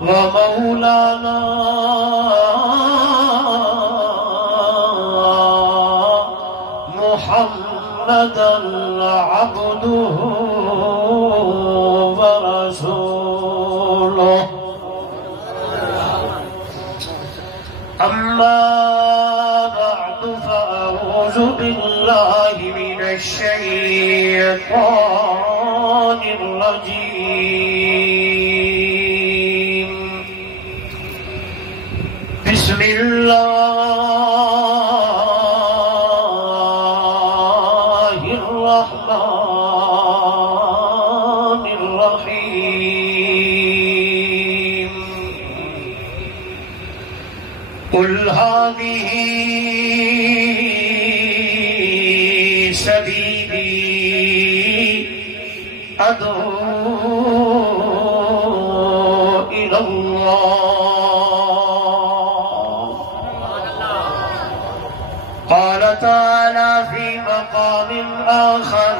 ومولانا محمدا عبده ورسوله أما بعد فأعوذ بالله من الشيطان الرجيم بسم الله الرحمن الرحيم قل هذه سبيلي أدعو إلى الله. قال تعالى في مقام آخر: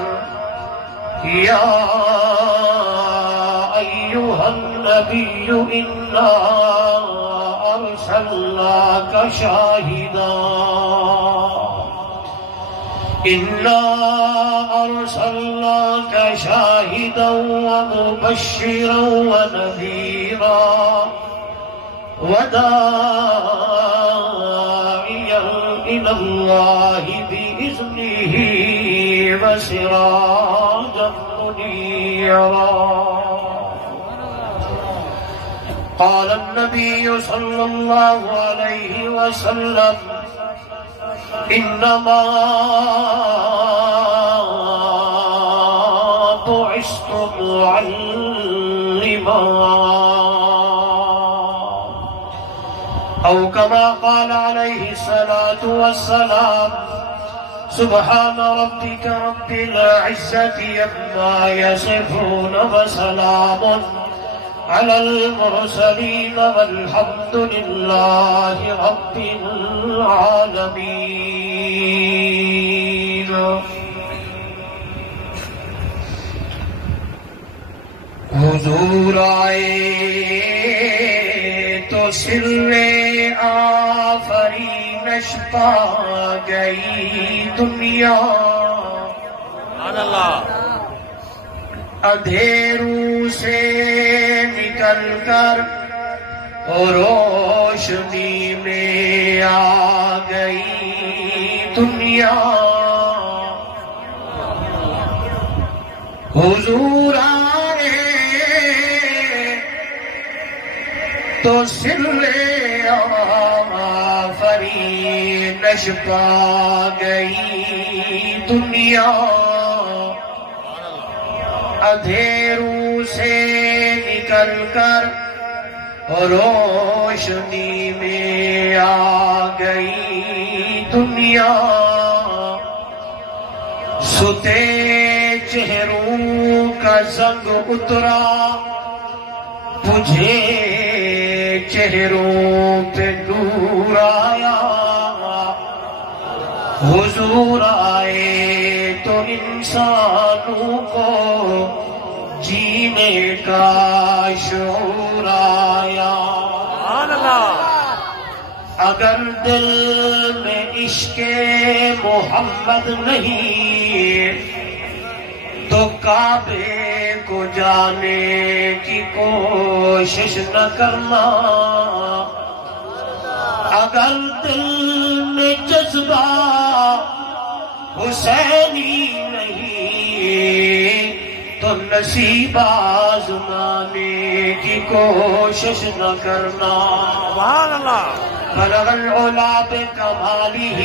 يا أيها النبي إنا أرسلناك شاهدا ومبشرا ونذيرا وداعيا إلى الله بإذنه وسراجا منيرا. قال النبي صلى الله عليه وسلم: إنما بعثت معلما، أو كما قال عليه الصلاة والسلام: سبحان ربك رب العزة عما يصفون وسلام على المرسلين والحمد لله رب العالمين. حضور آئے تو سر آفرینش پا گئی دنیا، اندھیروں سے نکل کر روشنی میں آ گئی دنیا. حضور آئے تو سر آفرینش پا گئی دنیا، اندھیروں سے نکل کر روشنی میں آ گئی دنیا. ستے چہروں کا زنگ اترا، تجھے چہروں پہ نور آیا. حضور آئے تو انسانوں کو جینے کا شعور آیا. اگر دل میں عشق محمد نہیں تو کعبے کو جانے کی کوشش نہ کرنا. اگر دل میں جذبہ حسینی نہیں تو نصیب آزمانے کی کوشش نہ کرنا. بلغ العلا بکمالہ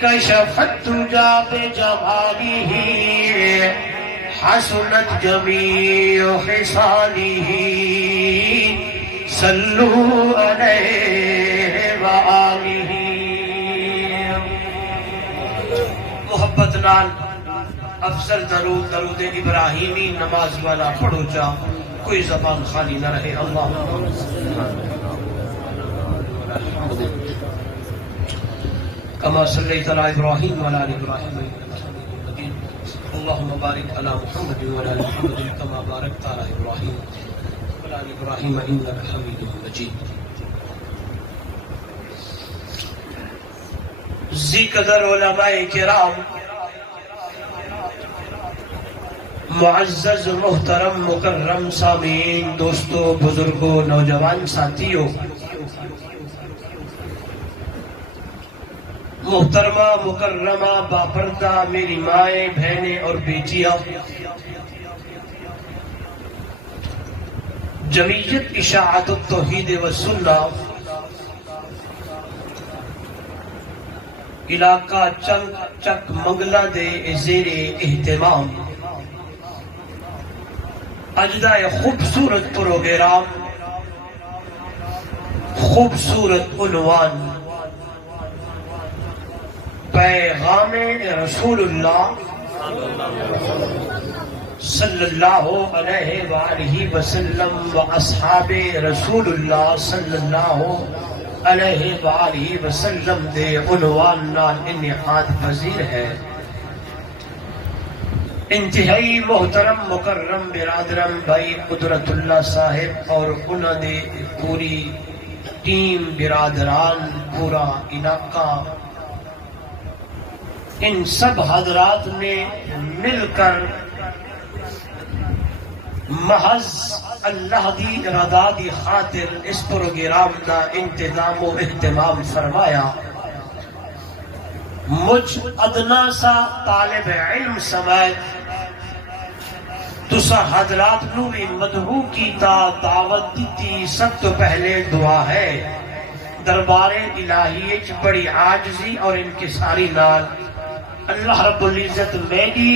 کشف الدجی بجمالہ، حسنت جمیع خصالہ صلوا علیہ وآلہ. محبت نال افضل درود درود ابراہیمی نماز والا پڑھو جا، کوئی زبان خالی نہ رہے. اللہم كما صليت على إبراهيم وعلى آل إبراهيم إنك حميد مجيد. اللهم بارك على محمد وعلى آل محمد كما باركت على إبراهيم وعلى آل إبراهيم إنك حميد مجيد. ذی قدر علماء کرام، معزز محترم مکرم سامعین، دوستو، بزرگوں، نوجوان ساتھیوں، محترمہ مکرمہ باپردہ میری مائیں، بہنیں اور بیٹیاں، جمعیت اشاعت التوحید و سنہ علاقہ چک منگلہ دے زیر اہتمام اجدہ خوبصورت پروگرام، خوبصورت عنوان پیغام رسول اللہ صلی اللہ علیہ وآلہ وسلم و اصحاب رسول اللہ صلی اللہ علیہ وآلہ وسلم دے عنوان نال انعقاد پذیر ہے. انتہائی محترم مکرم برادرم بھائی قدرت اللہ صاحب اور انہوں نے پوری ٹیم، برادران، پورا علاقہ، ان سب حضرات نے مل کر محض اللہ دی رضا دی خاطر اس پروگرام دا انتظام و اہتمام فرمایا. مجھ ادنا سا طالب علم سمیت تسا حضرات نو بھی مدعو کیتا، دعوت دیتی. سب تو پہلے دعا ہے دربار الہی وچ بڑی عاجزی اور انکساری نال اللہ رب العزت میری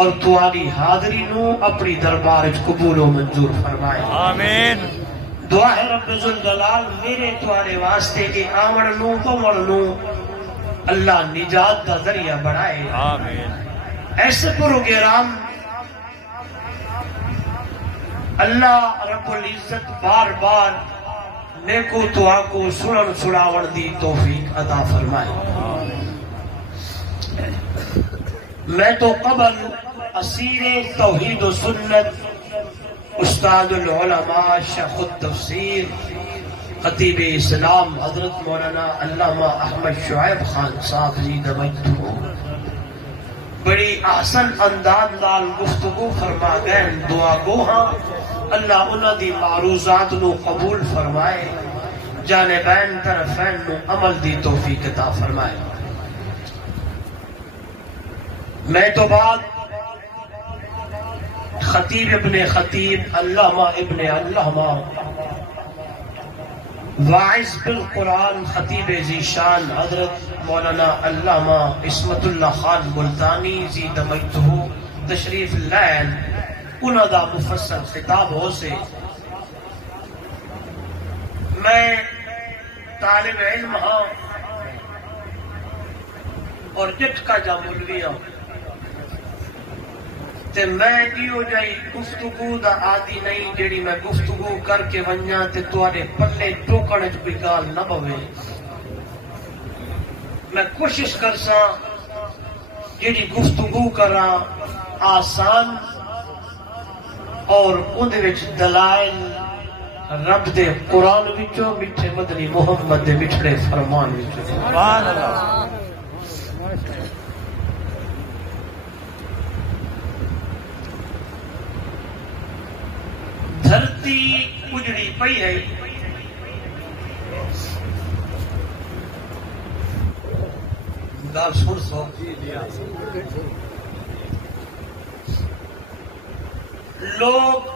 اور تمہاری حاضری نو اپنی دربار وچ قبول و منظور فرمائے. آمین. دعا ہے رب ذوالجلال میرے تمہارے واسطے اے آمن نو پمن نو اللہ نجات دا ذریعہ بنائے. آمین. ایسے پروگرام اللہ رب العزت بار بار نیکو دعا کو سنن سناون دی توفیق عطا فرمائے. میں تو قبل اسیر توحید و سنت استاد العلماء شیخ التفسیر خطیب اسلام حضرت مولانا علامہ احمد شعیب خان صاحب جی دمجدو بڑی احسن انداز نال گفتگو فرما گئے. دعا گو ہاں اللہ انہاں دی معروضات نو قبول فرمائے، جانبین طرفین نو عمل دی توفیق عطا فرمائے. میں تو بعد خطیب ابن خطیب، علامہ ابن علامہ، واعظ بالقرآن، خطیب ذیشان حضرت مولانا علامہ عصمت اللہ خان ملتانی زی دمجدہ تشریف لین، انہاں دا مفصل خطاب ہو سے میں طالب علم ہاں اور جٹ کا جا مولوی ہوں تے میں ایو جائی گفتگو دا عادی نہیں جیڑی میں گفتگو کر کے ونجا تے تواڈے پلے ٹوکن وچ کوئی گال نہ پوے. میں کوشش کرساں جیڑی گفتگو کراں آسان اور اندے وچ دلائل رب دے قرآن وچوں، میٹھے مدنی محمد دے مٹھڑے فرمان وچوں. سبحان اللہ. دھرتی اجڑی پئی ہے، گال سن سو. لوگ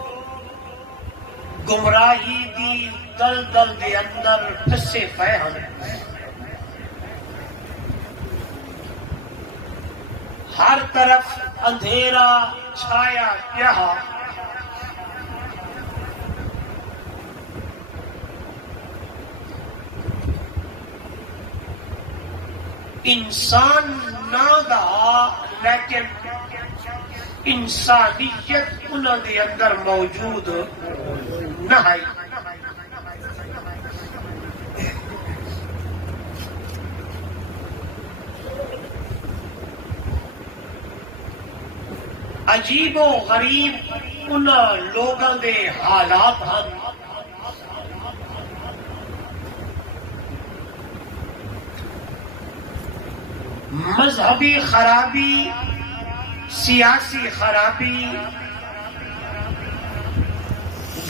گمراہی دی دلدل دے اندر پھسے پئے ہن. ہر طرف اندھیرا چھایا پیا، انسان نہ دا لیکن انسانیت انہوں دے اندر موجود نہ ہے. عجیب و غریب ان لوگوں دے حالات ہیں مذہبی خرابی، سیاسی خرابی،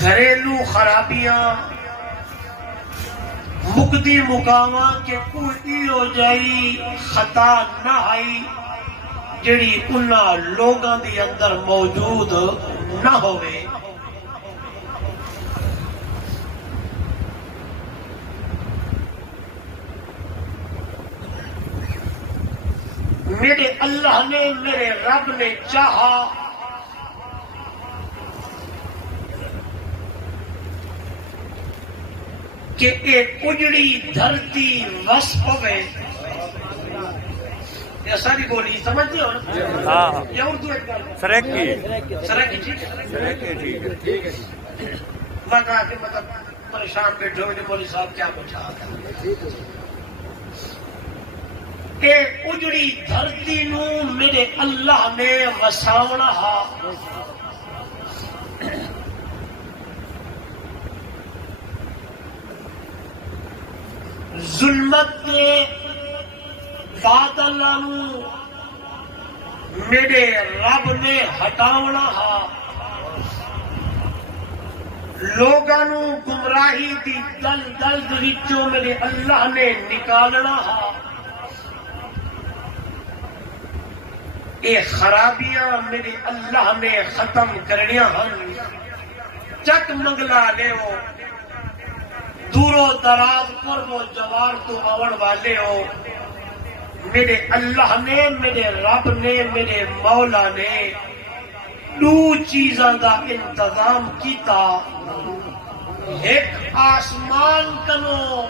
گھریلو خرابیاں مقدی مقاماں کے کوئی ہو جائی خطا نہ آئی جڑی انہاں لوگاں دی اندر موجود نہ ہوئے۔ میرے اللہ نے، میرے رب نے چاہا کہ ایک اجڑی دھرتی وس پوے۔ یہ ساری بولی سمجھتے ہو نا؟ ہاں یہ اردو ایک سرکی سرکی ٹھیک ہے؟ ٹھیک ہے۔ میں کہا کہ مطلب پریشان بیٹھے ہوئے مولوی صاحب کیا پوچھا کہ اجڑی دھرتی نو میرے اللہ نے وساونا ہا۔ ظلمت کے بادل میرے رب نے ہٹاونا ہا، لوگانو گمراہی دی دل دل وچوں میرے اللہ نے نکالنا ہا۔ اے خرابیاں میرے اللہ نے ختم کرنیاں ہن۔ چک منگلا لے ہو، دور و دراز قرب و جوار تو آون والے ہو، میرے اللہ نے، میرے رب نے، میرے مولا نے دو چیزاں دا انتظام کیتا، ایک آسمان کنو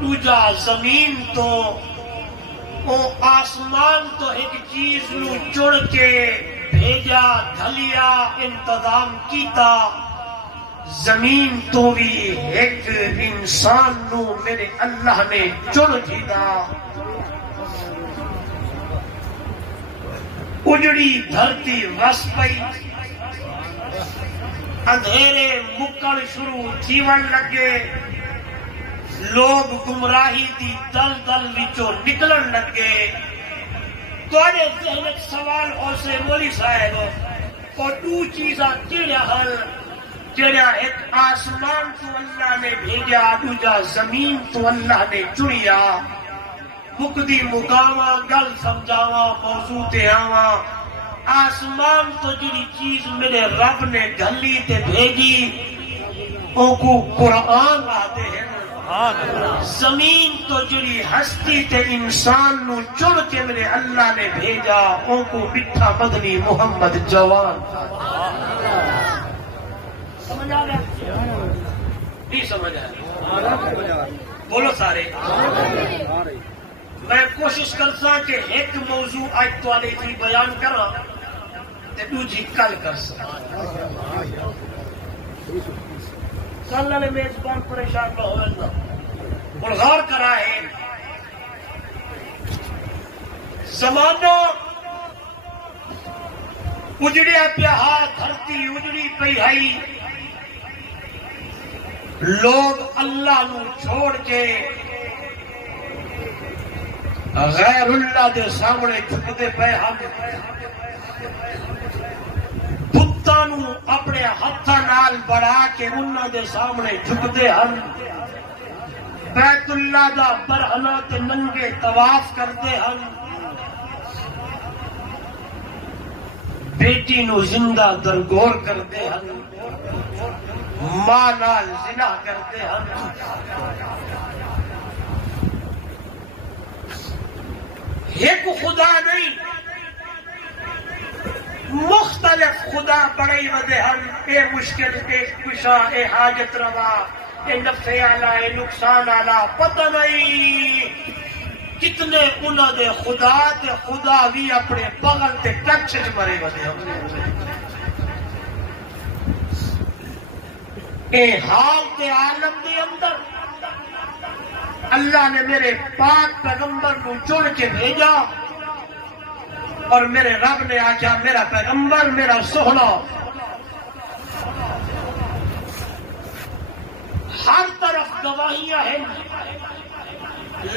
دوجا زمین تو۔ او آسمان تو ایک چیز نو چڑ کے بھیجا دھلیا انتظام کیتا، زمین تو بھی ایک انسان نو میرے اللہ نے چڑ دیتا۔ اجڑی دھرتی وس پئی، اندھیرے مکڑ شروع تھیون لگے، لوگ گمراہی دی دل دل وچوں نکلن لگے۔ تواڈے ذہن وچ سوال ہو سے مولوی صاحب او دو چیزاں کیڑا ہن؟ جڑا ایک آسمان تو اللہ نے بھیجا، دوجا زمین تو اللہ نے چنیا۔ مقدی مقاماں گل سمجھاواں، موضوع تے آواں۔ آسمان تو جڑی چیز میرے رب نے گھلی تے بھیجی او کو قرآن آتے ہیں۔ زمین تو جڑی ہستی تے انسان نو چڑ کے میرے اللہ نے بھیجا او کو مٹھا مدنی محمد جوان۔ سمجھ آ گیا؟ نہیں سمجھ آیا؟ بولو سارے۔ میں کوشش کرسا کہ ایک موضوع آج تواڈے کی بیان کراں تے دوجی کل کرسا۔ کل والے میزبان پریشان نہ ہوئے نا، اور غور کرا ہے زمانہ اجڑیا پیا، دھرتی اجڑی پئی ہے، لوگ اللہ نو چھوڑ کے غیر اللہ دے سامنے جھکتے پے ہم، بتاں نو اپنے ہتھاں نال بڑھا کے انہاں دے سامنے جھکتے ہن، بیت اللہ دا برہنہ تے ننگے طواف کرتے ہن، بیٹی نو زندہ درگور کرتے ہن، ماں نال زنا کرتے ہن۔ ایک خدا نہیں، مختلف خدا بڑے ودے ہن، اے مشکل، اے کشا، اے حاجت روا، اے نفع آلا، اے نقصان آلا، پتہ نہیں کتنے انہاں دے خدا تے خدا بھی اپنے بغل تے کچھ مرے ودے ہن۔ اے حال تے عالم دے اندر اللہ نے میرے پاک پیغمبر کو چن کے بھیجا، اور میرے رب نے آخیا میرا پیغمبر میرا سونا ہر طرف گواہیاں ہیں،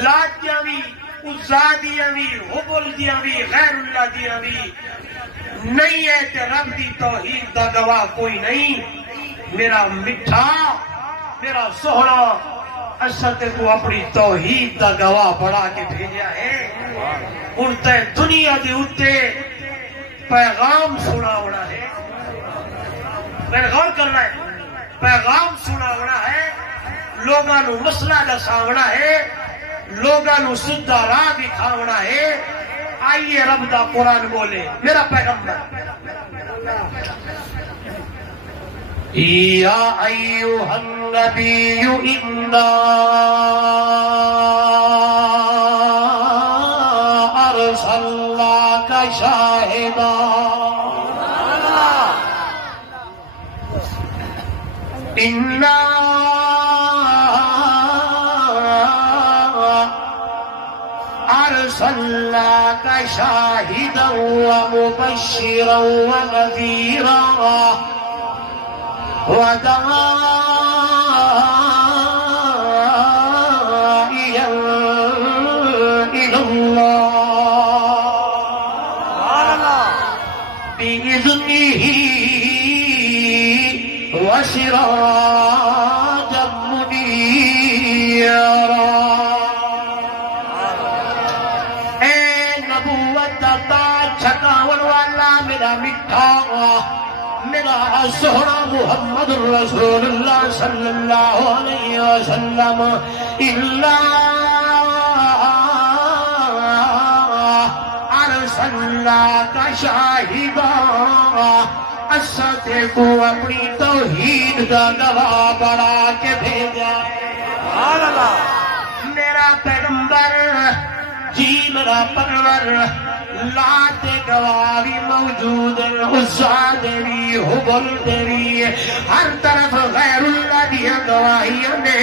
لات دیاں بھی، عزا دیاں بھی، حبل دیاں بھی، غیر اللہ دیاں بھی نہیں ہے تے رب دی توحید دا گواہ کوئی نہیں۔ میرا مٹھا میرا سونا اساں تے کو اپنی توحید دا گواہ بڑھا کے بھیجا ہے۔ ہن تے دنیا دے اوتے پیغام سنا ہونا ہے، میں نے غور کرنا ہے، پیغام سنا ہونا ہے، لوگاں نو مسئلہ دساونا ہے، لوگاں نو سیدھا راہ دکھاونا ہے۔ آئیے رب دا قرآن بولے، میرا پیغمبر یا ایھا النبی انا ارسلناک شاہدا انا ارسلناک شاہدا ومبشرا ونذیرا وداعیا الی اللہ بإذنہ وسراجا منیرا۔ اے نبوت دا تاج چھکاون والا میرا مٹھا میرا سونا محمد رسول اللہ صلی اللہ علیہ وسلم الا ارسلناک شاہدا اساں تے کو اپنی توحید دا گواہ بنا کے بھیجا سبحان اللہ۔ میرا پیغمبر جی میرا پرور لات گواہ بھی موجود ہے، عزا دے بھی، حبل دے بھی، ہر طرف غیر اللہ دیا گواہیاں نے۔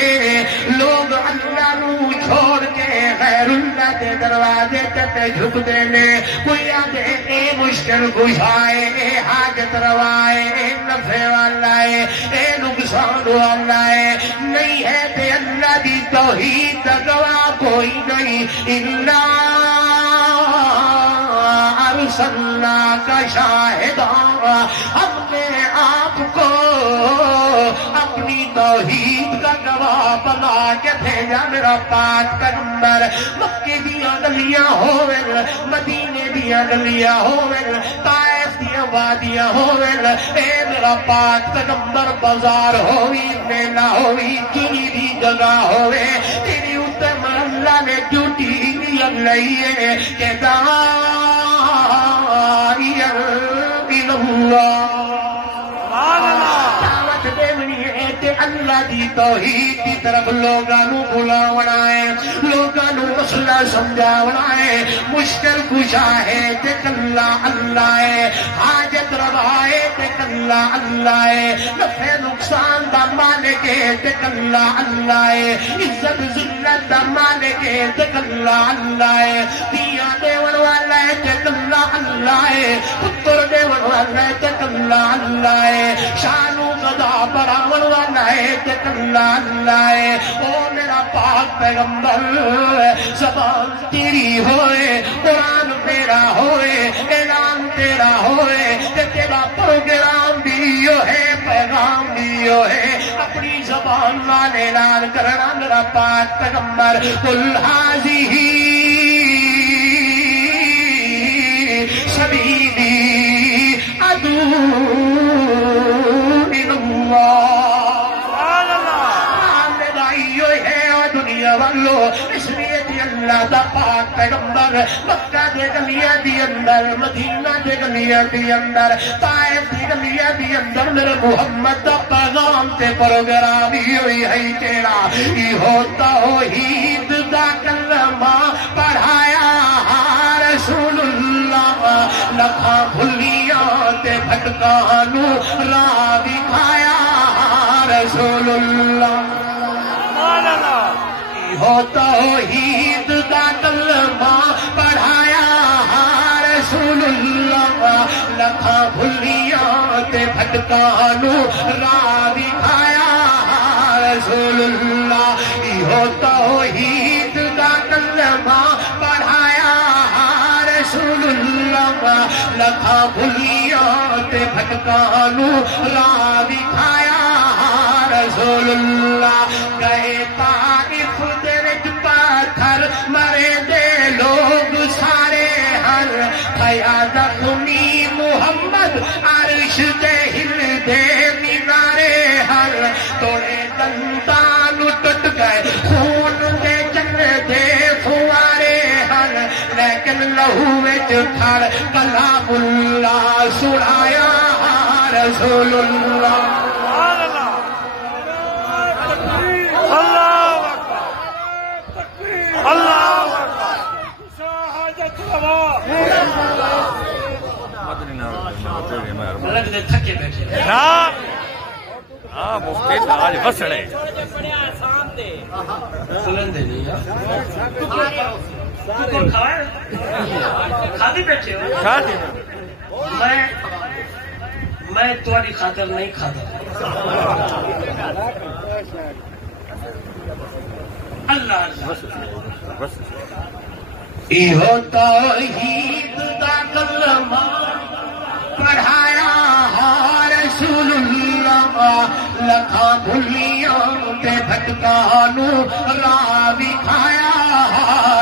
لوگ اللہ نو چھوڑ کے غیر اللہ دے دروازے تے جھک دے نے۔ کوئی آدھے اے مشکل کشائے، اے حاجت روائے، اے نفع والا ہے، اے نقصان والا ہے، نہیں ہے تے اللہ دی توحید دا گواہ کوئی نہیں۔ الا ارسلناک شاہدا ہم نے آپ کو اپنی توحید کا گواہ بنا کے بھیجا۔ میرا پاک پیغمبر مکے دیا گلیاں ہوون، مدینے دیا گلیاں ہوون، طائف دیا وادیاں ہوون، اے میرا پاک پیغمبر بازار ہوئی، میلہ ہوئی، کینی دی جگہ ہوئے، تیری اتے میں اللہ نے ڈیوٹی دیا لئیے کہ داعیا الی اللہ دعوت دیونی ہے تے اللہ دی توحید دی طرف لوگاں نو بلاونا ہے، لوگاں نو مسئلہ سمجھاونا ہے۔ مشکل کشا ہے تے کلا اللہ ہے، حاجت روا ہے تے کلا اللہ ہے، نفع نقصان دا مالک ہے تے کلا اللہ ہے، عزت ذلت دا مالک ہے تے کلا اللہ ہے، دیا دیون والا ہے تے کلا اللہ ہے، پتر دیون والا ہے تے کلا اللہ ہے، شانو قضا براون والا ہے تے کلا اللہ ہے۔ او میرا پاک پیغمبر زبان تیری ہوئے، قرآن میرا ہوئے، اعلان تیرا ہوئے تے تیرا پروگرام بھی ہے، پیغام بھی ہے، اپنی زبان نال اعلان کرنا میرا پاک پیغمبر قل ھذہ سبیلی ادعو الی اللہ۔ دنیا والو اس لیے دی اللہ دا پاک پیغمبر مکہ دے گلیاں دی اندر، مدینہ دے گلیاں دی اندر، طائف دی گلیاں دی اندر میرے محمد دا پیغام تے پروگرام ہی ہوئی ہے کیڑا ای ہوتا توحید دا کلمہ پڑھایا رسول اللہ، لکھاں بھلیاں تے بھٹکاں نو راہ دکھایا رسول اللہ۔ ہو توحید دا کلمہ پڑھایا رسول بھٹکانو راوی کھایا رسول اللہ ایہو توحید دا کلمہ پڑھایا رسول اللہ لکھا بھلیاں تے بھٹکانو راوی کھایا رسول اللہ گئے طائف دے وچ پتھر مرے دے لوگ سارے ہر کھیا زخمی محمد عرش دے ہل دے مینارے ہر توڑے دندانو ٹٹ گئے خون دے جن دے فوارے ہر لیکن لہو وچ کھڑ کلام اللہ سنایا رسول اللہ لگ دے تھکے بیٹھے ہاں مفتی آج بسڑے سنن دے نہیں کھادی بیٹھے ہو میں تمہاری خاطر نہیں کھاتا اللہ ایہو توحید دا کلمہ پڑھایا رسول اللہ لکھا بھلیاں تے بھٹکانو راوی کھایا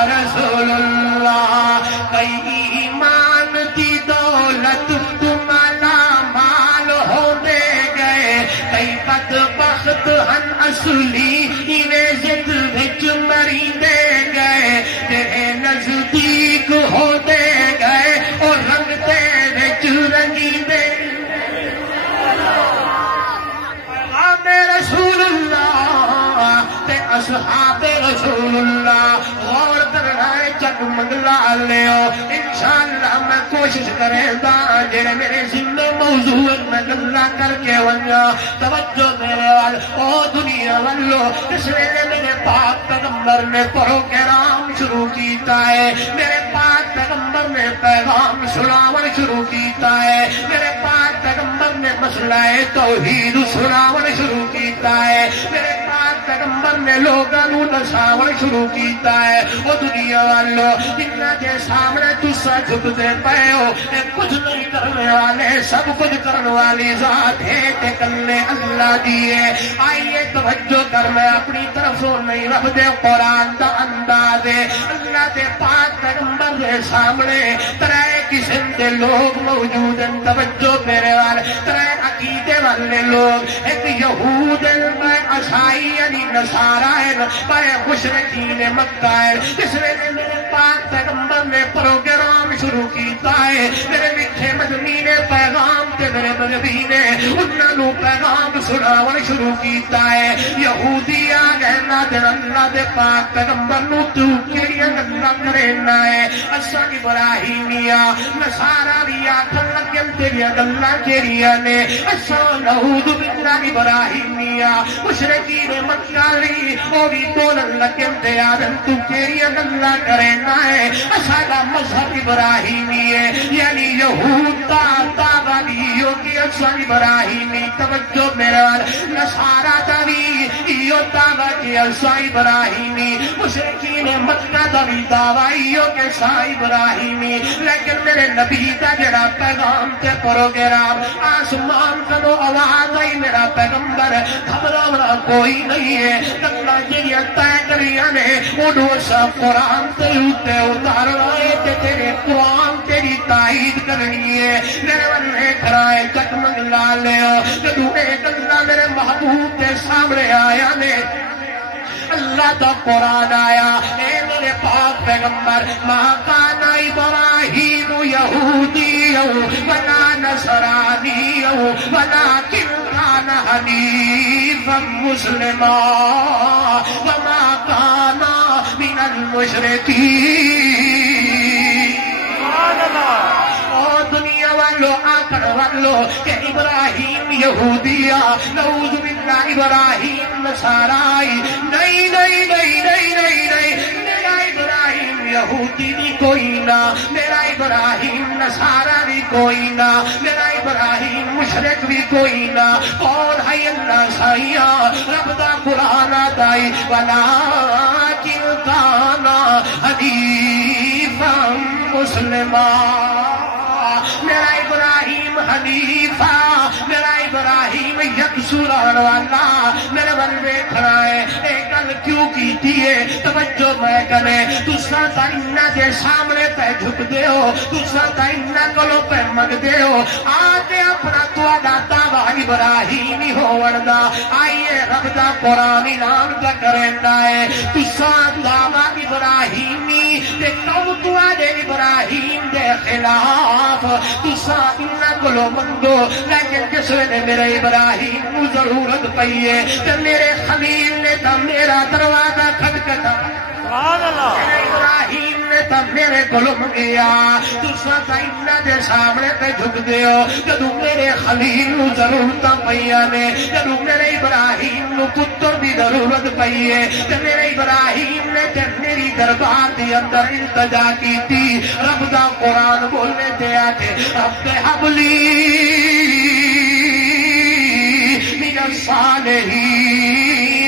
رسول اللہ کئی ایمان دی دولت تمہارا مال ہو دے گئے کئی بدبخت ہن اصلی انہیں زد وچ مری دے گئے تیرے نزدیک ہو دے گئے اور رنگ تے وچ رنگی دے پیغام رسول اللہ تے اصحاب رسول اللہ غور کرنا ہے جگمگ لال لیو انشاءاللہ میں کوشش کریں دا جنہیں میرے ذمہ موضوع میں گلہ کر کے ونیا توجہ میرے وال او دنیا والو اس ویلے میرے پاک پیغمبر نے پروگرام شروع کیتا ہے میرے پاک پیغمبر نے پیغام سناون شروع کیتا ہے میرے پاک پیغمبر نے مسئلہ توحید سناون شروع کیتا ہے میرے پاک پیغمبر نے لوگوں نساون شروع کیتا ہے او دنیا والو جنہ کے سامنے تسا جھکتے پے ہو کچھ نہیں کرنے والے سب کچھ کرنے والی ذات ہے تے کلے اللہ دیے آئیے توجہ کر میں اپنی طرف نہیں رب دے قرآن دا انداز اللہ دے پاک پیغمبر دے سامنے ترے قسم دے لوگ موجود ہیں توجہ میرے والے ترے عقیدے والے لوگ ایک یہود میں عیسائی یعنی نصارا ہے پر مشرکین مکہ ہے اس ویلے میرے پاک پیغمبر نے پروگرام شروع کیتا ہے میرے میٹھے مدنی نے پیغام تے میرے مدنی نے انہوں پیغام سناون شروع کیتا ہے یہودی آ گئے نہ دن اللہ دے پاک پیغمبر نو تو کیڑیاں گلاں کرنا ہے اساں ابراہیمیہ نصارا بھی آکھن لگے تیریاں گلاں کیڑیاں نے اساں نعوذ باللہ ابراہیمیہ مشرکین مکہ لی او بھی بولن لگے تے آدم تو کیڑیاں گلاں کرنا ہے اساں مذہب ابراہیمی ہے یعنی یہود دا والیو کی اساں ابراہیمی توجہ میرا نصارا دا بھی ایو دعویٰ کی اساں ابراہیمی مشرکین مکہ دا بھی دعویٰ ایو کہ اساں ابراہیمی لیکن میرے نبی دا جڑا پیغام تے پروگرام آسمان کنو آواز آئی میرا پیغمبر گھبراونا کوئی نہیں ہے گلاں جڑیاں طے کریاں نے اونوں اساں قرآن تے اوتے اتارنا ہے تے تیرے قرآن تیری تائید کرنی ہے میرے والے کرائے جگمگ لالے جدو ایک اللہ میرے محبوب کے سامنے آیا نے اللہ دا قرآن آیا اے میرے پاک پیغمبر ما کان ابراہیم یہودی ولا نصرانی ولکن کان حنیفا مسلما وما کان من المشرکین دنیا والو آکر والو کہ ابراہیم یہودیہ نعوذ باللہ ابراہیم نصارائی نہیں نہیں نہیں نہیں نہیں نہیں میرا ابراہیم یہودی بھی کوئی نہ، میرا ابراہیم نصارہ بھی کوئی نہ، میرا ابراہیم مشرک بھی کوئی نہ، کون ہے اللہ سائیاں رب دا قرآن آدائی وَلَٰكِنْ كَانَ حَنِيفًا مُسْلِمًا، میرا ابراہیم حنیفہ، میرا ابراہیم یکسران والا، میرے بندے کھڑائے ایک گل کیوں کیتی ہے توجہ میں کرے، تساں تا انہاں دے سامنے پہ جھک دے ہو، تساں تا انہاں کولوں پہ منگ دے ہو، آتے اپنا تہاڈا دعویٰ ابراہیم ہی ہون دا، آئیے رب دا قرآن اعلان کا کریندا ہے، تساں دعویٰ ابراہیمی تے قوم تہاڈے ابراہیم دے خلاف، تساں انہاں کولوں منگو، لیکن جس ویلے میرے ابراہیم کو ضرورت پئی ہے تے میرے خلیل نے تا میرا دروازہ کھٹکھٹا، میرے ابراہیم نے تا میرے کولوں منگیا، تساں تا انہاں دے سامنے تے جھک دے ہو، جدوں میرے خلیل نو ضرورتاں پئیاں نے، جدوں میرے ابراہیم نو پتر دی ضرورت پئی ہے تے میرے ابراہیم نے تے میری دربار دی اندر التجا کیتی، رب دا قرآن بولنے تے آکے رب حبلی من الصالحین،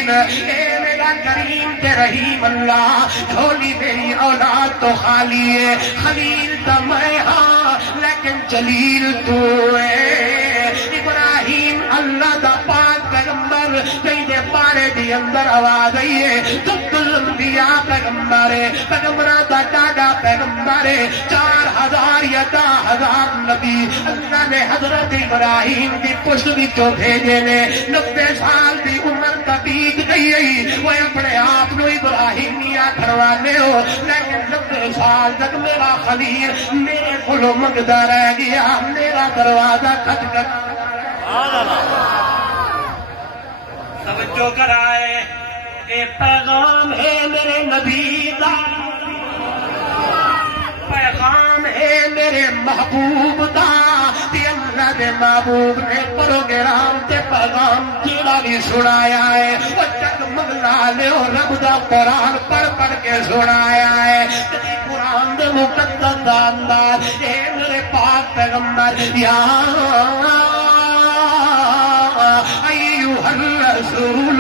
اے میرا کریم تے رحیم اللہ، جھولی میری اولاد تو خالی ہے، خلیل تا میں ہاں لیکن جلیل تو ہے، ابراہیم اللہ دا پاک پیغمبر کہیں دے بارے دی اندر آواز آئی ہے، تب الانبیاء پیغمبر ہے، پیغمبرہ دا ڈاڈا پیغمبر ہے، 4000 یا 10,000 نبی اللہ نے حضرت ابراہیم دی پشت وچوں بھیجے نے، 90 سال دی عمر تبیت گئی ہے، وہ اپنے آپ نو ابراہیمیہ کروانے ہو، لیکن 90 سال تک میرا خلیل میرے کولوں منگدا رہ گیا، میرا دروازہ کھٹکھٹا، توجہ کرائے، اے پیغام ہے میرے نبی دا، پیغام ہے میرے محبوب دا، تے اللہ دے محبوب نے پروگرام تے پیغام کیڑا بھی سنایا ہے، وہ جگمگ لالے اور رب دا قرآن پڑھ پڑھ کے سنایا ہے، تے قرآن دے مقدس دا انداز، اے میرے پاک پیغمبر یا ایوہ الرسول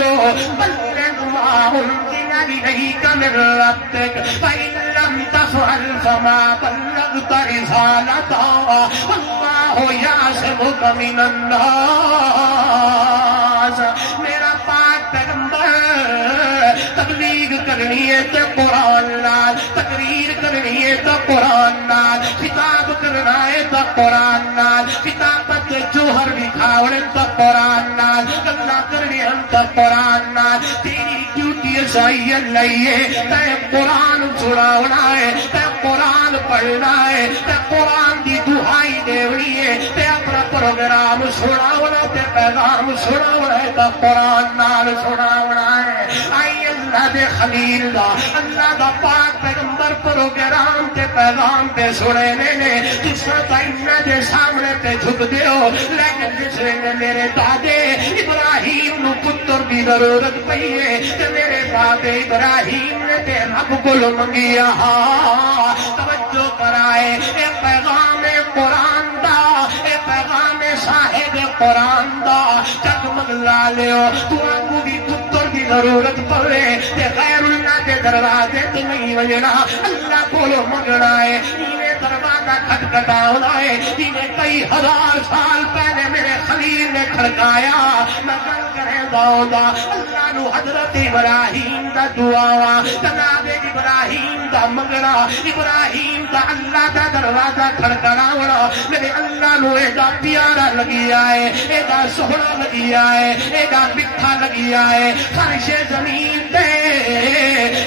بلغ ما انزل الیک من ربک فإن لم تفعل فما بلغت رسالتہ واللہ یعصمک من الناس، میرا پاک پیغمبر تبلیغ کرنی ہے تو قرآن نال، تقریر کرنی ہے تو قرآن نال، خطاب کرنا ہے تو قرآن نال، خطابت جوہر دکھاونے تو قرآن نال، گلا کرنی ہم تو قرآن نال، تیری ڈیوٹی سائیں لئیے، تے قرآن سناونا ہے، تے قرآن پڑھنا ہے، تے قرآن دی دعائی دیونی ہے، تے اپنا پروگرام سناونا، تے پیغام سناونا ہے، تے قرآن نال سناونا ہے، آئی اللہ دے خلیل دا، اللہ دا پاک پیغمبر پروگرام تے پیغام پہ سنے نے، تساں تا انہاں دے سامنے پہ جھک دے ہو، لیکن جس نے میرے دادے ابراہیم نو پتر دی ضرورت پئی ہے، تے میرے دادے ابراہیم نے تے رب کولوں منگیا، توجہ کرائے، اے پیغام قرآن دا، اے پیغام صاحب قرآن دا، جگمگ لالےو، تو آنکو بھی پتر دی ضرورت پڑے تے غیر اللہ دے دروازے تے نہیں وجنا، اللہ کولوں منگنا ہے، انہیں دروازہ کھٹکھٹانا ہے، انہیں کئی ہزار سال پہلے میرے خلیل نے کھڑکایا، میں گل کریں دا اللہ نو حضرت ابراہیم دا دعا، جناب ابراہیم دا منگنا، ابراہیم دا اللہ دا دروازہ کھڑکڑاونا، میرے اللہ نو ایڈا پیارا لگیا ہے، ایڈا سوہنا لگیا ہے، ایڈا مٹھا لگیا ہے، فرش زمین تے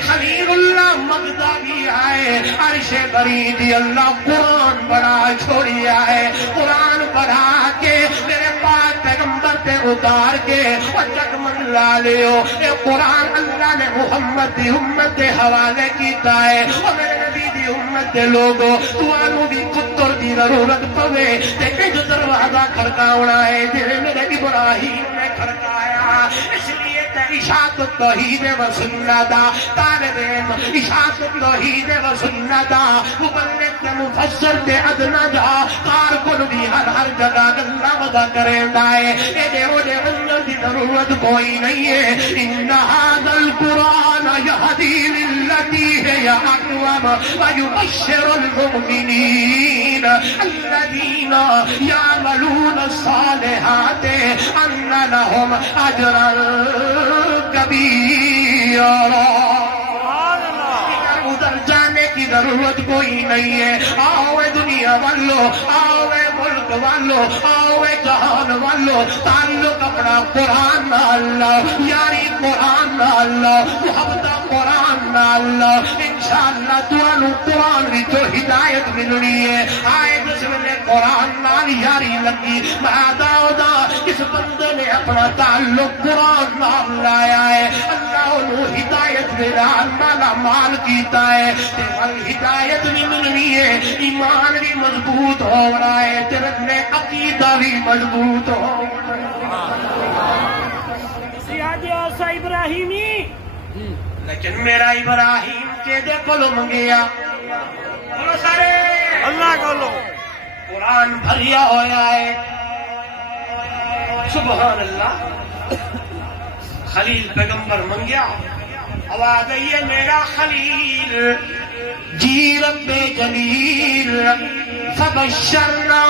خلیل اللہ مگدا گیا ہے، عرش بری دی اللہ قرآن بڑا چھوڑیا ہے، قرآن پڑھا کے میرے پاک پیغمبر پہ اتار کے اور جگمگ لالیو، اے قرآن اللہ نے محمد دی امت دے حوالے کیتا ہے، اور میرے نبی دی امت دے لوگوں تو آنو بھی پتر دی ضرورت پوے تے ایک دروازہ کھڑکاونا ہے جنہیں میرے ابراہیم نے کھڑکایا، اس لیے تے اشاعت التوحید و سنت طالب علم اشاعت التوحید و سنت مبلغ مفسر دے ادنا جا کارکن بھی ہر جگہ اللہ ودا کریں دائے اے اوڑے بندر دی ضرورت کوئی نہیں ہے ان ھذا القرآن یہدی للتی ہے اقوم ویبشر المؤمنین الذین یعملون الصالحات ان لهم اجرا کبیرا ادھر جانے کی ضرورت کوئی نہیں ہے آؤ اے دنیا والو آؤ اے ملک والو آؤ اے جہان والو تعلق اپنا قرآن نہ اللہ یاری قرآن نہ اللہ محبت قرآن نہ اللہ انشاءاللہ تمہوں قرآن کی جو ہدایت ملنی ہے آئے جس میں قرآن نال یاری لگی مہادا دا اس بندے نے اپنا تعلق قرآن نال لایا ہے اللہ انہوں ہدایت ملا مالا مال کیتا ہے تیرا ہدایت بھی ملنی ہے ایمان بھی مضبوط ہو رہا ہے تیرے نے عقیدہ بھی مضبوط ہو سیادی آسا ابراہیمی لیکن میرا ابراہیم کے دے کلو منگیا بولو سارے اللہ کولو قرآن بھریا ہویا ہے سبحان اللہ خلیل پیغمبر منگیا آواز آئی ہے میرا خلیل جی رب جلیل فبشرنا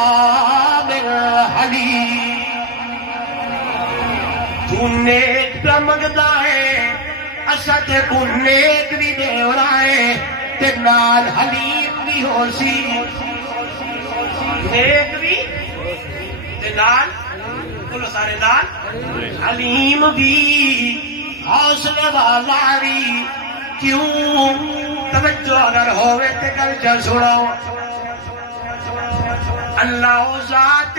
بغلام حلیم تو نیک پہ منگدا ہے اسد کو نیک بھی دے رہا ہے تے نال حلیم بھی ہو سی نیک بھی تے نال بولو سارے نال حلیم بھی حوصلے والا بھی کیوں توجہ اگر ہوئے تے گل چل سناؤ اللہ ذات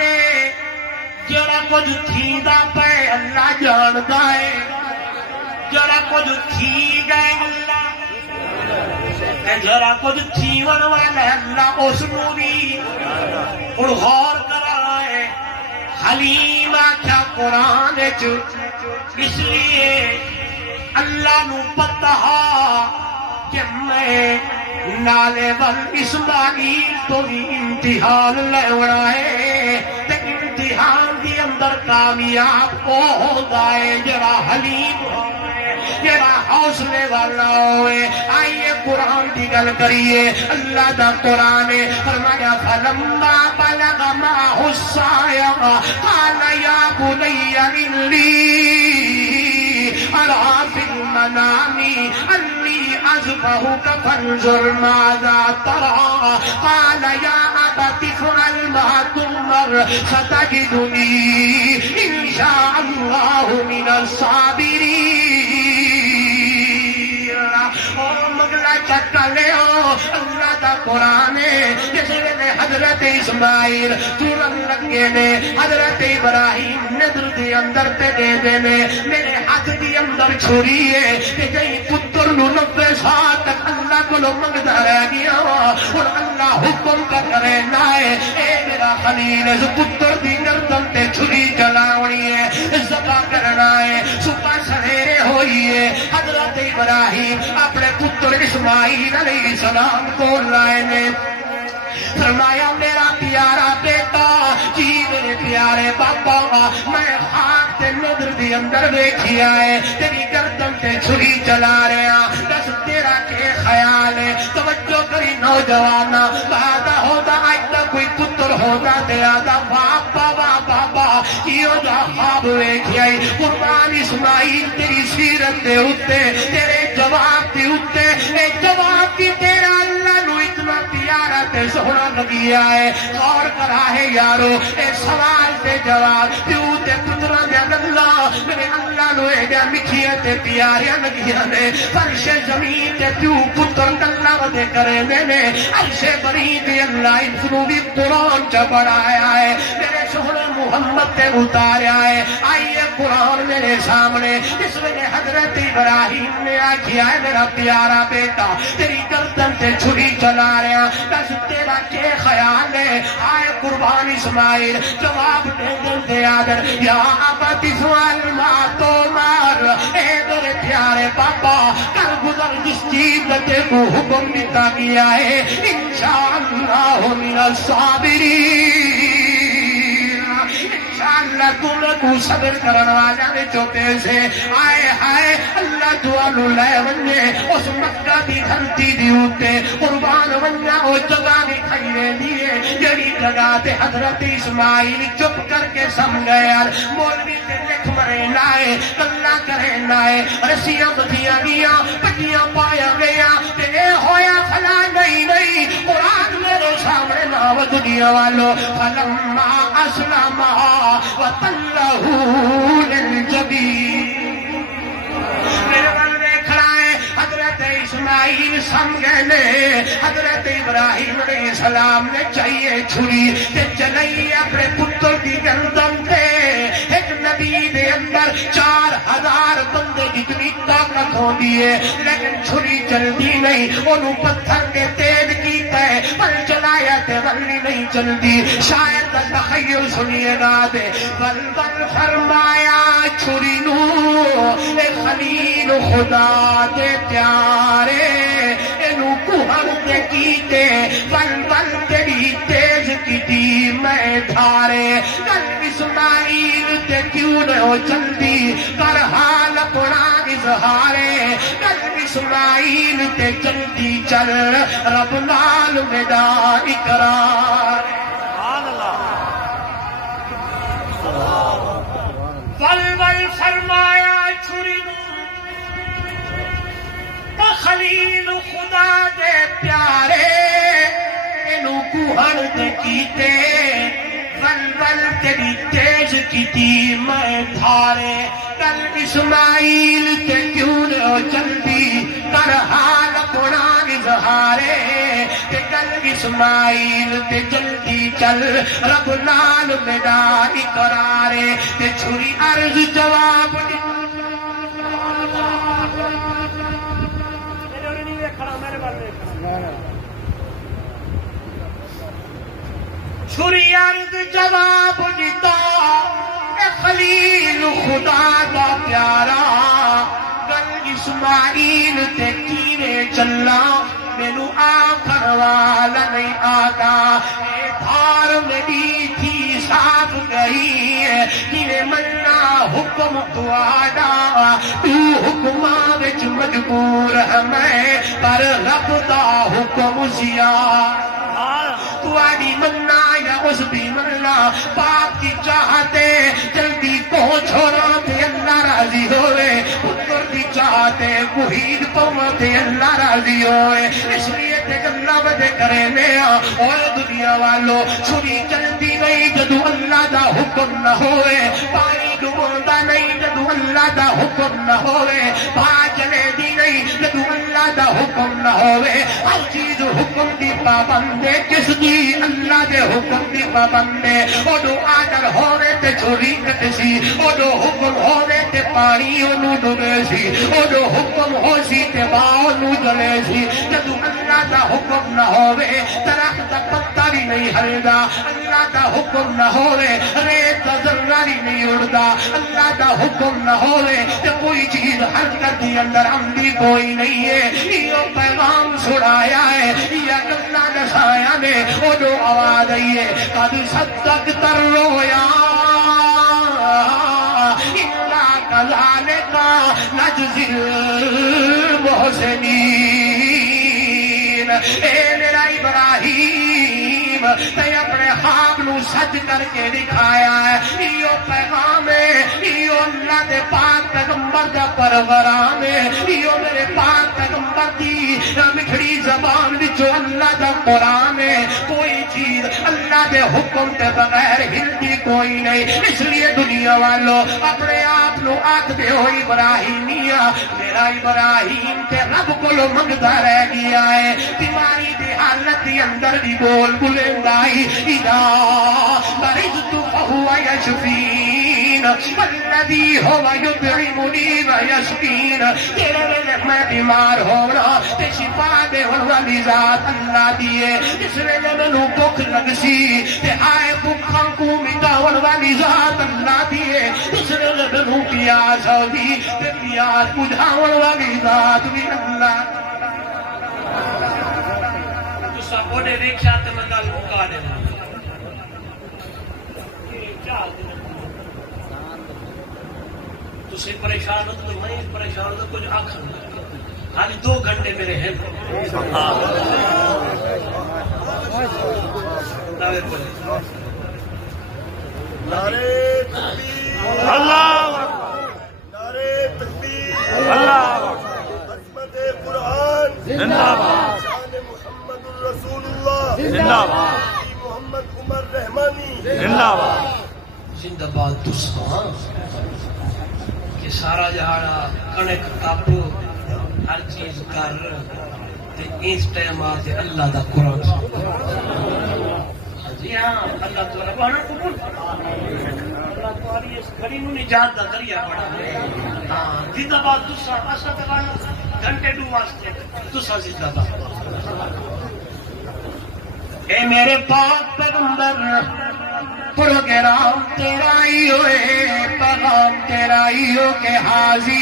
جڑا کچھ تھیندا پے اللہ جاندا ہے جڑا کچھ تھی گئے اللہ جڑا کچھ تھیون والا اللہ اس نو بھی اور غور کرا ہے حلیم آکھا قرآن اس لیے اللہ نو پتہ کہ میں نالے ول اسماعیل تو بھی امتحان لیوڑا ہے تے امتحان دی اندر کامیاب کو ہوتا ہے جڑا حلیم ہوئے جڑا حوصلے والا ہوئے آئیے قرآن دی گل کریے اللہ دا قرآن فرمایا فلما بلغ معه السعي قال يا بني إني أرى في المنام أني أذبحك فانظر ماذا ترى قال يا أبت افعل ما تؤمر ستجدني إن شاء الله من الصابرين مگلا چکا لے اللہ دا قرآن جس ویلے حضرت اسماعیل تورن لگے نے حضرت ابراہیم نظر دی اندر تے دے دے نے میرے ہاتھ دی اندر چھری ہے کہ جئی پتر نو 90 سال تک اللہ کو منگدا رہ گیا اور اللہ حکم کا کرے نہ اے میرا خلیل اس پتر دی گردن تے چھری چلاونی ہے ذبح کرنا ہے صبح سویرے ہوئی ہے حضرت ابراہیم اپنے پتر اسماعیل علیہ السلام کو لائے نے فرمایا میرا پیارا بیٹا جی میرے پیارے بابا میں خاک تے نظر دی اندر دیکھیا ہے تیری گردن تے چھری چلا رہا دس تیرا کے خیال ہے توجہ کری نوجوانا بابا ہوتا آج تک کوئی پتر ہوتا تے آدھا بابا بابا کیوں جا خواب ویکھیا ہے قربان اسماعیل تیری سیرت دے اتے تیرے جواب دے اتے اے جواب کی تیرا اللہ نو اتنا پیارا تے سونا لگیا ہے اور کرا ہے یارو اے سوال تے جواب پیو تے پترہ دے اللہ میرے اللہ نو اے دیا مٹھیا تے پیاریا لگیا نے فرش زمین تے پیو پتر کلہ ودے کرے میں نے عرش بری تے اللہ انسنو بھی قرآن چا بڑھایا ہے میرے سونے محمد تے اتاریا ہے. آئیے قرآن میرے سامنے. اس ویلے حضرت ابراہیم نے آکھیا ہے میرا پیارا بیٹا تیری گردن تے چھری چلا رہا دس تیرا کیا خیال ہے. آئے قربان اسماعیل جواب دے دے آدر یا ابت سوال ما تو مار. اے میرے پیارے پاپا کر گزر جس چیز تے کو حکم دیتا گیا ہے انشاءاللہ من الصابرین. انشاءاللہ تمہیں کو صبر کرنے والا نے چوتے سے آئے ہائے اللہ تعالی لے ونجے اس مکہ دی دھرتی دی اوتے قربان ونجا او جگہ بھی کھائیے دیئے جڑی جگہ تے حضرت اسماعیل چپ کر کے سم گئے. مولوی تے لکھ مرے لائے اللہ کرے لائے رسیاں بدھیاں گیاں پٹیاں پایا گیا تے اے ہویا فلا نہیں قرآن میرے سامنے ناو دنیا والو فلما اسلما وَتَلَّهُ لِلْجَبِينِ. میرے بل دیکھنا ہے حضرت اسماعیل سمجھے نے حضرت ابراہیم علیہ السلام نے چاہیے چھری تے چلائی اپنے پتر دی گردن تے. ایک نبی دے اندر 4000 بندے جتنی طاقت ہوندی ہے لیکن چھری چلتی نہیں. انہوں پتھر کے تیز کیتا ہے پر چلایا تے ولی نہیں چلتی. شاید تخیل سنیے گا دے بل فرمایا چھری نو اے خلیل خدا دے پیارے اینو کوہن تے کیتے بل تیری تیز کیتی میں دھارے. قلب اسماعیل تے کیوں نہ ہو جلدی کر حال اپنا اظہارے. قلب اسماعیل تے جلدی چل رب نال میدان اقرار. بل فرمایا چھری خلیل خدا دے پیارے اینو کوہن دے کیتے بل تیری تیز کیتی میں دھارے. قلب اسماعیل تے کیوں نہ جلدی کر حال اپنا اظہارے. تے قلب اسماعیل تے جلدی چل رب نال میدان اقرارے. تے چھری عرض جواب چھری عرض جواب دیتا اے خلیل خدا دا پیارا قلب اسماعیل تے کینے چلا مینو آخر والا نہیں آتا. اے دھار میری تھی صاف گئی ہے کینے ملنا حکم دعادا تو حکماں وچ مجبور ہے میں پر رب دا حکم زیادہ. تو آدھی مننا یا اس بھی مننا باپ کی چاہتے جلدی پہنچونا تے اللہ راضی ہوئے. پتر کی چاہتے محید پہنچے اللہ راضی ہوئے. اس لیے تے اللہ وجہ کرے نیا اور دنیا والو چھری چلتی نہیں جدو اللہ دا حکم نہ ہوئے. پانی ڈبوندا نہیں جدو اللہ دا حکم نہ ہوئے. پا چلے دی نہیں جدو اللہ دا حکم نہ ہوئے. ہر چیز حکم دی پابندے کس دی اللہ دے حکم دی پابندے. اوڈو آڈر ہوئے تے چھری کٹسی اوڈو حکم ہوئے تے پانی انو ڈبے سی اوڈو حکم ہو سی تے باؤ نو جلے سی. جدو اللہ دا حکم نہ ہوئے درخت دا پتا بھی نہیں ہلے گا. اللہ دا حکم نہ ہوئے ریت دا ذرہ بھی نہیں اڑدا. اللہ دا حکم نہ ہوئے تے کوئی چیز حرکت دی اندر عملی کوئی نہیں ہے. یہ پیغام سنایا ہے یا اللہ دسایا نے اوڈو آواز آئیے قد صدقت الرؤیا انا کذالک نجزی المحسنین. اے میرا ابراہیم تے اپنے خواب نو سچ کر کے دکھایا ہے. یہ پیغام ہے یہ اللہ دے پاک پیغمبر دا پروگرام ہے. یہ میرے پاک پیغمبر دی مٹھڑی زبان وچوں اللہ دا قرآن ہے. کوئی چیز اللہ دے حکم کے بغیر ہلتی کوئی نہیں. اس لیے دنیا والو اپنے آپ نو آکھ دے ہو ابراہیمیہ میرا ابراہیم تے رب کو منگتا رہ گیا ہے. بیماری دی حالت دی اندر بھی بول بلندائی اذا مرضت فهو یشفین والذی هو یطعمنی ویسقین تیرے ویلے میں بیمار ہونا تے شفا دے والی ذات اللہ دیے جس ویلے مینوں بھوک لگ سی تے آئے بھوکاں کو مٹاون والی ذات اللہ دیے جس ویلے مینوں پیاس ہوئی تے پیاس بجھاون والی ذات بھی اللہ تساں کونے ویکھیا تے میں گل مکا دینا تسی پریشان ہو تو میں پریشان ہوں کچھ آنکھاں حالی 2 گھنٹے میرے ہیں نعرے تکبیر اللہ نعرے تکبیر اللہ عظمت قرآن زندہ باد شان محمد الرسول اللہ زندہ باد محمد عمر رحمانی زندہ باد زندہ باد تساں کہ سارا جہاڑا کنک کپ ہر چیز کر تے اس ٹائم آتے اللہ دا قرآن جی ہاں اللہ تعالیٰ بہانا قبول اللہ تعالیٰ اس گھڑی نو نجات دا ذریعہ بڑھا ہاں زندہ باد تساں اسا تکانا گھنٹے 2 واسطے تساں زندہ باد اے میرے پاک پیغمبر پروگرام تیرا ہی ہوئے پیغام تیرا ہی ہو کہ حاضی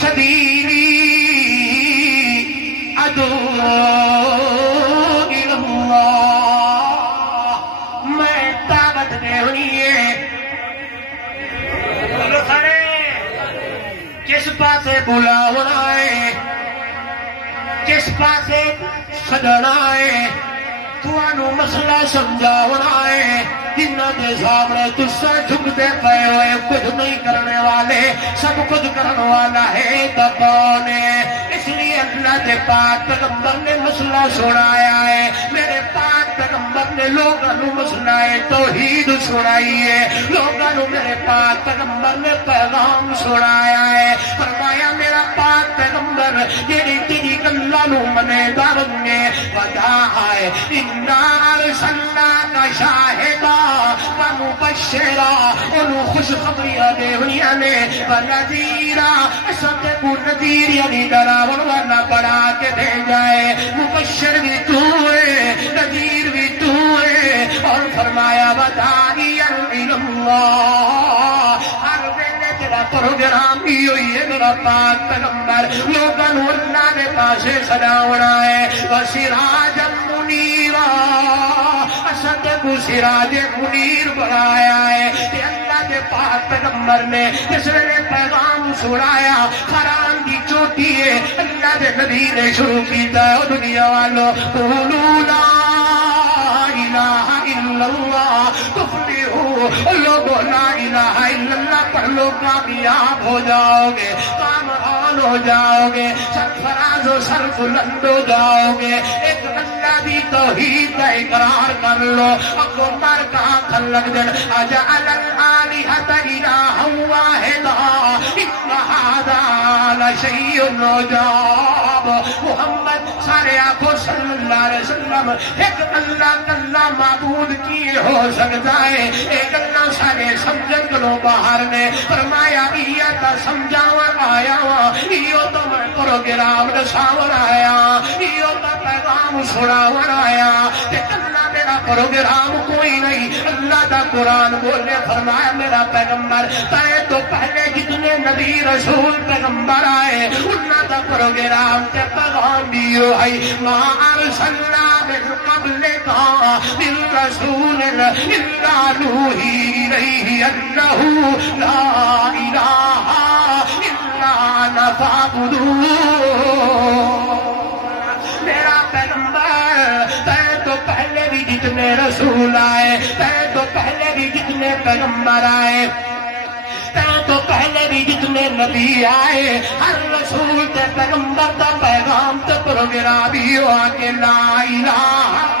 سبیلی ادعو اللہ میں دعوت دے ہونی ہے بولو کھڑے کس پاسے بلاونا ہے کس پاسے سجنا ہے تُوانو مسئلہ سمجھاونا ہے جنہ دے سامنے تُسا جھکتے پئے ہوئے کچھ نہیں کرنے والے سب کچھ کرنے والا ہے تو کون ہے اس لیے اللہ دے پاک پیغمبر نے مسئلہ سنایا ہے میرے پاک پیغمبر نے لوگوں مسئلہ توحید سنائی ہے لوگوں میرے پاک پیغمبر نے پیغام سنایا ہے فرمایا میرا پاک پیغمبر جیڑی تیری گلوں منے دارنے ودا ہے اِنَّا أَرْسَلْنَاكَ شَاهِدًا وَمُبَشِّرًا انہوں خوشخبریاں دیونیاں نے وَنَذِيرًا اسد کو نذیر یعنی ڈراون والا بڑھا کے دے جائے مبشر بھی تو ہے نذیر بھی تو ہے اور فرمایا وَدَاعِيًا إِلَى اللَّهِ ہر ویلے تیرا پروگرام بھی ہوئی ہے میرا پاک پیغمبر لوگاں اللہ نے پاسے سجاونا ہے وَسِرَاجًا مُنِيرًا اسد کو سراج منیر بنایا ہے کہ اللہ کے پاک پیغمبر نے جس نے پیغام سنایا قرآن کی چوٹی ہے اللہ کے نبی نے شروع کیتا ہے دنیا والوں قولوا لا الہ الا اللہ تفلحوا لوگو لا الہ الا اللہ پڑھ لو کامیاب ہو جاؤ گے کامران ہو جاؤ گے سرفراز و سربلند ہو جاؤ گے ایک اللہ دی توحید کا اقرار کر لو اگو مر کہاں خلق دن اجعل الالہۃ الہا واحدا ان ھذا لشیء عجاب محمد سارے آنکھوں صلی اللہ علیہ وسلم ایک اللہ کلا معبود کی ہو سکتا ہے ایک اللہ سارے سمجھن کلو باہر نے فرمایا یہ تا سمجھاون آیا یہ تو میں پروگرام دساون آیا یہ تو پیغام سناون آیا کہ اللہ میرا پروگرام کوئی نہیں اللہ دا قرآن بولے فرمایا میرا پیغمبر تے تو پہلے جتنے نبی رسول پیغمبر آئے انہاں دا پروگرام تے پیغام دیو ہے ما ارسلنا من قبلک من رسول الا نوحی الیہ انہ لا الہ الا انا فاعبدون میرا پیغمبر تے تو پہلے بھی جتنے رسول آئے تے تو پہلے بھی جتنے پیغمبر آئے تو پہلے بھی جتنے نبی آئے ہر رسول تے پیغمبر دا پیغام تے پروگرام بھی ہوا کہ لا الہ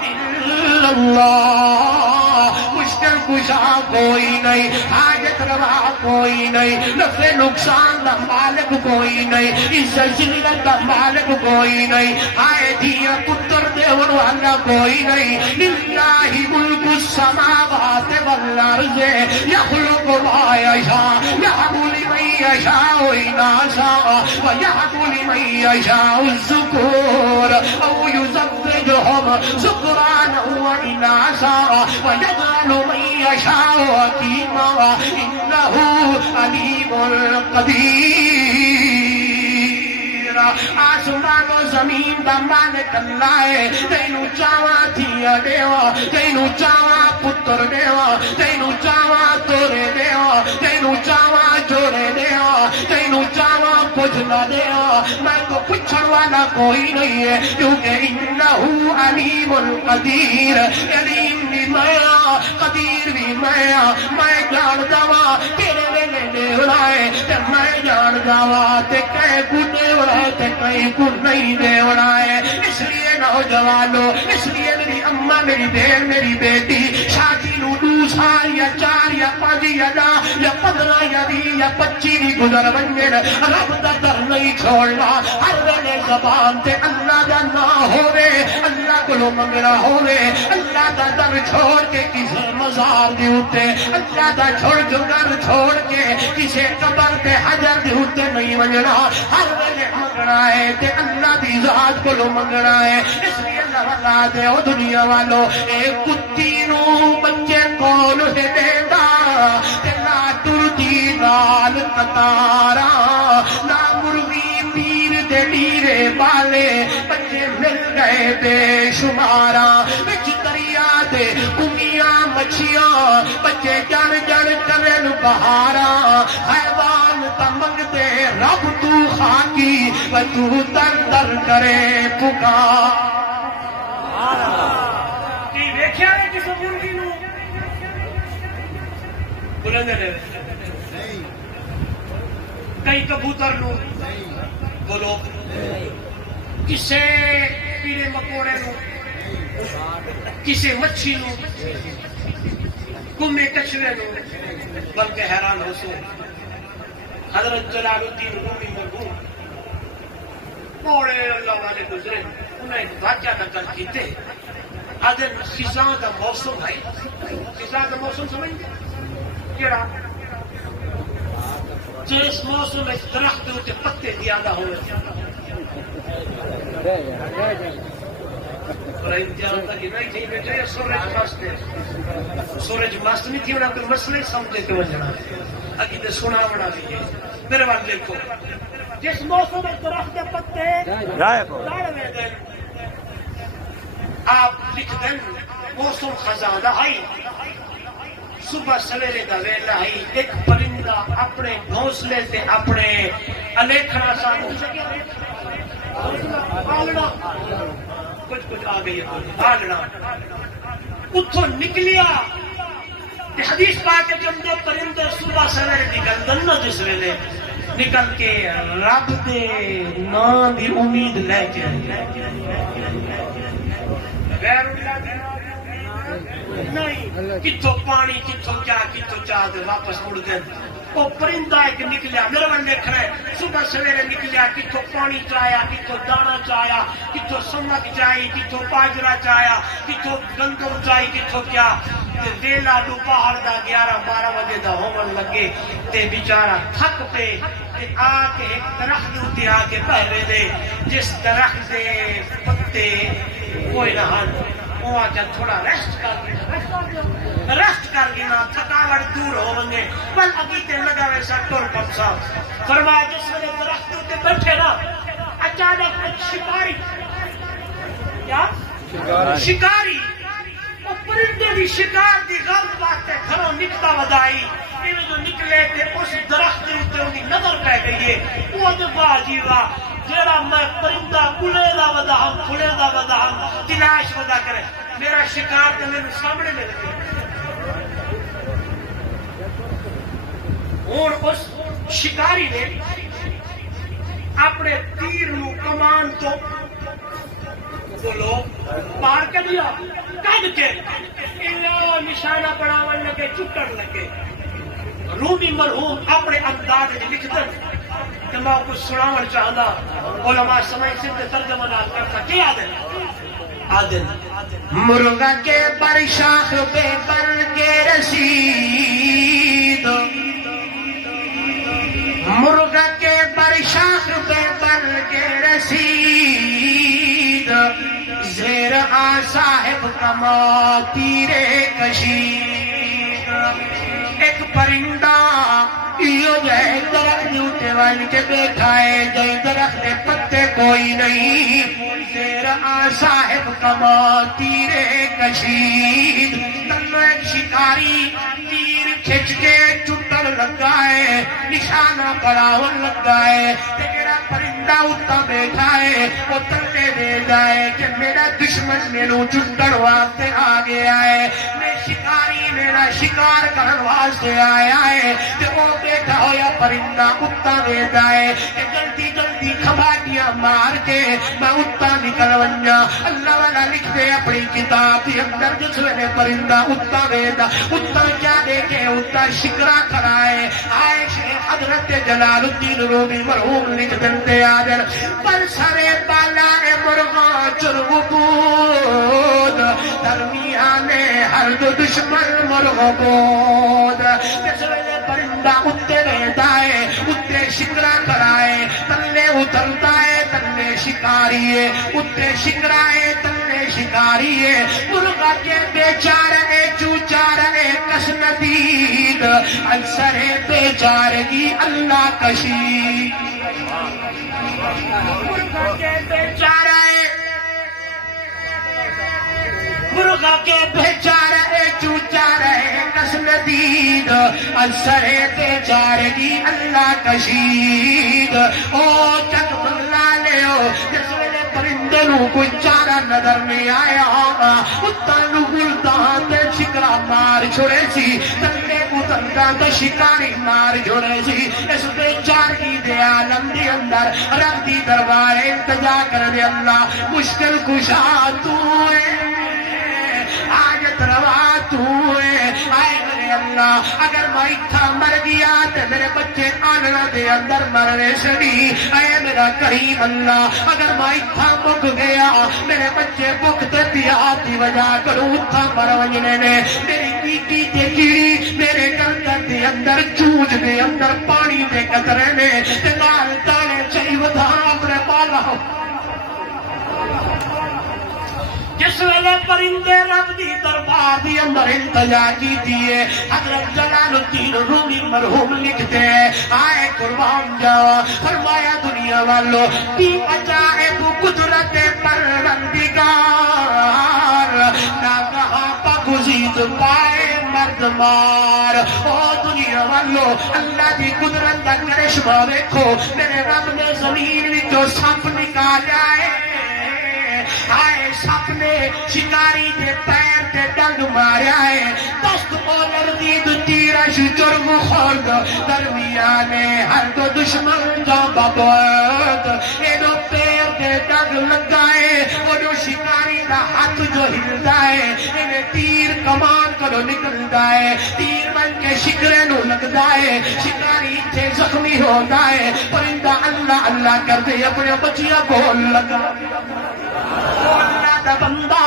الا اللہ مشکل کشا کوئی نہیں حاجت روا کوئی نہیں نفع نقصان دا مالک کوئی نہیں عزت ذلت دا مالک کوئی نہیں آئے دیا پتر دے والا کوئی نہیں للہ ملک السماوات والارض یخلق ما یشاء یہب لمن یشاء اناثا ویہب لمن یشاء الذکور او یزوجہم ذکرانا واناثا ویجعل من یشاء عقیما انہ علیم قدیر آسمان و زمین دا مالک اللہ ہے تینو چاواں تھیا دیوا تینو چاواں پتر دیوا تینو چاواں تورے دیوا تینو چاواں جوڑے دیوا تینو چاواں پجلا دیوا میں کو پچھڑ والا کوئی نہیں ہے کیونکہ انہو علیم القدیر علیم بھی میں قدیر بھی میں جان دوا تیرے ویلے دیولائے تے میں جان دوا تے کہے کو دیولائے تے کہیں کو نہیں دیولائے اس لیے نوجوانوں اس لیے میری اماں میری بہن میری بیٹی شادی نو 2 سال یا 4 یا 5 یا 10 یا 15 یا 20 یا 25 بھی گزر ونجن رب دا در نہیں چھوڑنا ہر ویلے زبان تے اللہ دا نام ہوے اللہ کو منگنا ہوے اللہ دا در چھوڑ کے کسی مزار دے اوتے اللہ دا چھوڑ جو گھر چھوڑ کے کسی قبر تے حجر دے اوتے نہیں ونجنا ہر ویلے منگنا ہے تے اللہ دی ذات کو منگنا ہے اس لیے اللہ والا دے او دنیا والو اے کتی نو بچے کون ہے دیندا تے نہ ٹردی نال قطارا نہ مرغی پیر دے ڈیرے والے بچے مل گئے بے شمارا وچ دریا دے کمیاں مچھیاں بچے جن جن کرن بہارا حیوان تا منگتے رب تو خاکی و تو در در کرے پکار کی ویکھیا ہے کس مرغی نو بلند ہے کئی کبوتر نو بولو کسے کیڑے مکوڑے نو کسے مچھی نو گمے کچھوے نو بلکہ حیران ہو سو حضرت جلال الدین رومی مرحوم بڑے اللہ والے گزرے انہیں ایک واقعہ نقل کیتے آدھر خزاں دا موسم ہے خزاں دا موسم سمجھتے کیڑا جس موسم میں درخت ہوتے پتے زیادہ ہوئے اور امتحان تک نہیں تھی بیٹے سورج مست ہے سورج مست نہیں تھی انہیں کوئی مسئلہ سمجھے کہ وجنا اگی تے سنا بنا دیئے میرے وال دیکھو جس موسم میں درخت کے پتے داڑ میں دن آپ لکھ دن موسم خزاں دا آئی صبح سویرے دا ویلا ہی ایک پرندہ اپنے گھونسلے سے اپنے الیکھنا سانو آلنا کچھ آ گئی آلنا اتھو نکلیا حدیث پاک جب دو پرندے صبح سویرے نکل دن جس ویلے نکل کے رب دے نام دی امید لے کے غیر اللہ دی نہیں کتھو پانی کتھو کیا کتھو چاہ دے واپس مڑ گئے وہ پرندہ ایک نکلیا میرے وال دیکھ رہے صبح سویرے نکلیا کتھو پانی چاہیا کتھو دانا چاہیا کتھو سمک چاہی کتھو باجرا چاہیا کتھو گندم چاہی کتھو کیا ویلا دوپہر دا 11-12 بجے دا ہومن لگے تے بیچارہ تھک پے تے آ کے ایک درخت ہوتے آ کے پہرے دے جس درخت دے پتے کوئی نہ ہن وہ آجا تھوڑا ریسٹ کر گنا تھکاوٹ دور ہو ونگے بل ابھی تے لگا ویسا ٹور کمسا فرمایا جس ویلے درخت ہوتے بیٹھے نا اچانک ایک شکاری کیا شکاری وہ پرندے دی شکار دی غلط بات ہے گھروں نکتا ودائی انہیں جو نکلے تھے اس درخت ہوتے انہیں نظر پہ گئی ہے وہ جو باجی واہ جیڑا میں پرندہ کلے دا ودا ہم کھلے دا ودا ہم تلاش ودا کرے میرا شکار تے میرے سامنے میں رکھے اور اس شکاری نے اپنے تیر نو کمان تو بولو پار کر دیا کد کے اللہ نشانہ بناون لگے چٹن لگے رومی مرحوم اپنے انداز میں لکھ دن کہ میں کچھ سناون چاہتا علماء سمجھ سے ترجمہ نال کرتا کیا دے عادل مرغا کے پر شاخ پہ بن کے رسید مرغا کے پر شاخ پہ بن کے رسید زیر آ صاحب کما تیرے کشید ایک پرندہ یہ جائے درخت اٹھے وان کے بیٹھا ہے جائے درخت پتے کوئی نہیں زیر آ صاحب کما تیرے کشید تنو ایک شکاری تیر کھچ کے چٹر لگا ہے نشانہ پڑاون لگا ہے تیرا پرندہ اٹھا بیٹھا ہے وہ تلے دے جائے کہ میرا دشمن میرے چٹر واسطے آ گیا ہے میں شکاری میرا شکار کرن واسطے آیا ہے کہ وہ بیٹھا ہویا پرندہ اٹھا دے جائے کہ جلدی جلدی کھباٹیاں مار کے میں اٹھا نکل ونجا اللہ والا لکھ دے اپنی کتاب کے اندر جس میں پرندہ اٹھا دے دا اٹھا کیا دیکھے اٹھا شکرا کرائے عائش حضرت جلال الدین رومی مرحوم لکھ دلتے آدر پر سرے بالا مرغا چرغ بود درمیان ہر دو دشمن مرغ بود جس میں پرندہ اٹھتے رہتا ہے اٹھتے شکرا کرائے تلے اترتا ہے تلے شکاری ہے اٹھتے شکرائے تلے شکاری ہے مرغا کے بیچارے چوچارے کس ندید اکثر بیچارگی اللہ کشی مرغا کے بیچارے مرغا کے بیچارے چوچارے کس ندید اکثر بیچارگی اللہ کشید او چک بنگلا لے ہو جس میں پرندے نو کوئی چارہ نظر نہیں آیا ہوگا اتانو گلدان تے شکرا مار چھوڑے سی تلے اتندان تے شکاری مار چھوڑے سی اس بیچارگی دے عالم دی اندر رب دی دربار انتجا کر دے اللہ مشکل کشا تو ہے آجت روا تو ہے آئے میرے اللہ اگر میں تھا مر گیا تے میرے بچے آننا دے اندر مرنے سنی اے میرا کریم اللہ اگر میں تھا مک گیا میرے بچے بک تے پیاتی وجہ کروں تھا مر ونجنے نے میری بیٹی تے کیڑی میرے گردن دے اندر چوج دے اندر پانی دے قطرے نے تے نال تانے چاہی ودھا اپنے بالا جس ویلے پرندے رب دی دربار دی اندر التجا کی دیئے حضرت جلال الدین رومی مرحوم لکھتے ہیں آئے قربان جاؤ فرمایا دنیا والو تی عجائب قدرت پروردگار نہ کہاں پا گزید پائے مرد مار او دنیا والو اللہ دی قدرت دا کرشمہ دیکھو میرے رب نے زمین میں جو سپ نکالا ہے آئے سپ نے شکاری دے پیر تے ڈنگ ماریا ہے دست اولر دید تیرا شجرم خورد درمیانے ہر دو دشمن کا بابود ایدو پیر تے ڈنگ لگائے اور جو شکاری دا ہاتھ جو ہلدا ہے انہیں تیر کمان کرو نکلدا ہے تیر من کے شکرے نو لگدا ہے شکاری تے زخمی ہوتا ہے پرندہ اللہ اللہ کر دے اپنے بچیاں بول لگا اللہ دا بندہ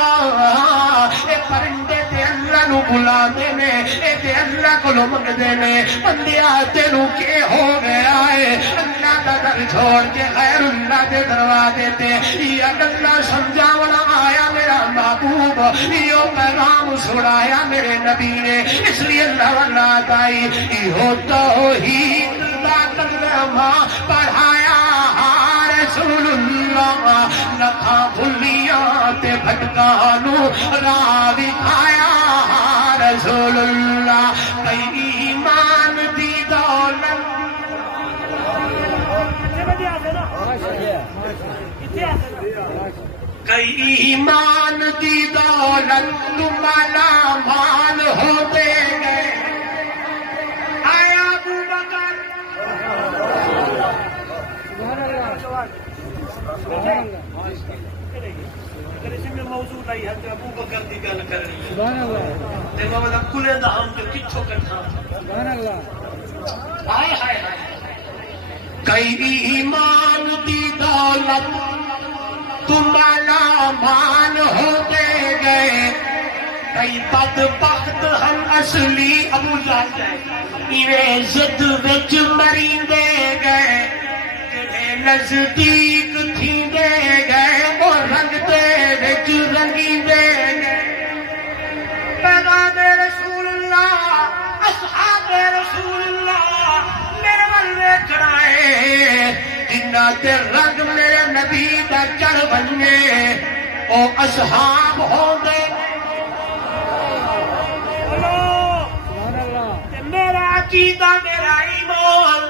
اے پرندے تے اللہ نو بلا دینے اے تے اللہ کو لو منگ دینے بندیا تینو کے ہو گیا ہے اللہ دا در چھوڑ کے غیر اللہ دے دروازے تے یا اللہ سمجھاونا آیا میرا محبوب یہ پیغام سنایا میرے نبی نے اس لیے اللہ والا دائی یہ توحید دا کلمہ پڑھایا رسول اللہ لکھا بھلیاں تے بھٹکانو راہ دکھایا رسول اللہ کئی ایمان دی دولت کئی ایمان دی دولت تمہارا مال ہوتے گئے آیا ابو بکر اگر اس میں موضوع نہیں ہے تو ابو بکر دی گل کرنی ہے سبحان اللہ تے مولا کلے دا ہم تے کچھو کٹھا سبحان اللہ ہائے ہائے کئی ایمان دی دولت تم مالا مال ہوتے گئے کئی بدبخت ہم اصلی ابو جہل ایویں زد وچ مریندے گئے جڑے نزدیک تھیندے گئے وہ رنگ دے وچ رنگیندے گئے پیغام رسول اللہ اصحاب رسول اللہ میرے ول ویکھنا ہے جنہ تے رنگ میرے نبی دا چڑھ بنے او اصحاب ہوندے میرا عقیدہ میرا ایمان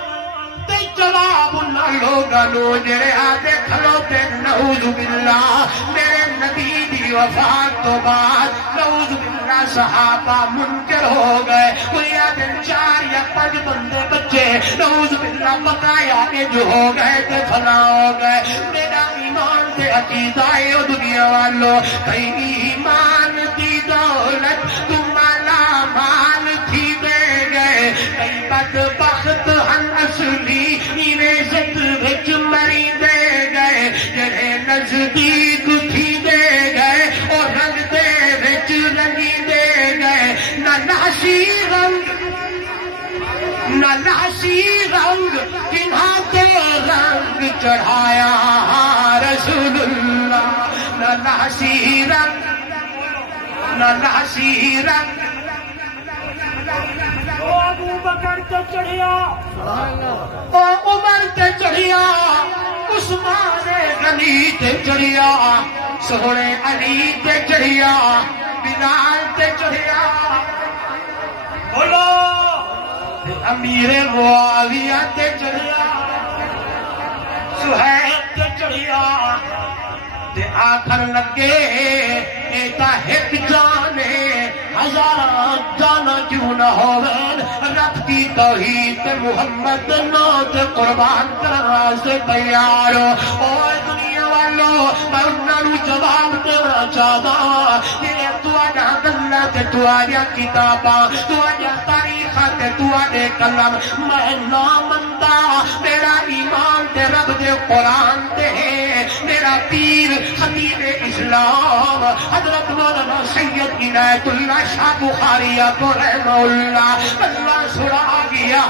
تے جواب نہ لوگاں نو جڑے آتے کھلوتے نعوذ باللہ میرے نبی دی وفات تو بعد نعوذ باللہ صحابہ منکر ہو گئے کوئی آدھے 4 یا 5 بندے بچے نعوذ باللہ بقایا جو ہو گئے تے فنا ہو گئے میرا ایمان تے عقیدہ ہے او دنیا والو کئی ایمان دی دولت تم مالا مال تھی دے گئے کئی بدبخت ہن اصلی ایویں زد وچ مری دے گئے جڑے نزدیک تھی دے گئے اور رنگ دے وچ رنگی دے گئے نہ ناشی رنگ نہ ناشی رنگ کنہاں تے رنگ چڑھایا رسول اللہ نہ ناشی رنگ نہ ناشی رنگ او ابو بکر تے چڑھیا او عمر تے چڑھیا عثمان غنی تے چڑھیا سونے علی تے چڑھیا بلال تے چڑھیا بولو امیر معاویہ تے چڑھیا سہیب تے چڑھیا تے آخر لگے ایتا ایک جانے ہزار جانا کیوں نہ ہووین رب کی توحید تے محمد نو تے قربان کرنا سے تیار ہو اوے دنیا والو میں انہاں نو جواب دینا چاہدا تیرے تواڈا گلاں تے تواڈیاں کتاباں تواڈیاں تاریخاں تے تواڈے کلام میں نہ مندا میرا ایمان تے رب دے قرآن تے ہے میرا پیر خطیب اسلام حضرت مولانا سید عنایت اللہ شاہ بخاری رحمہ اللہ سنا گیا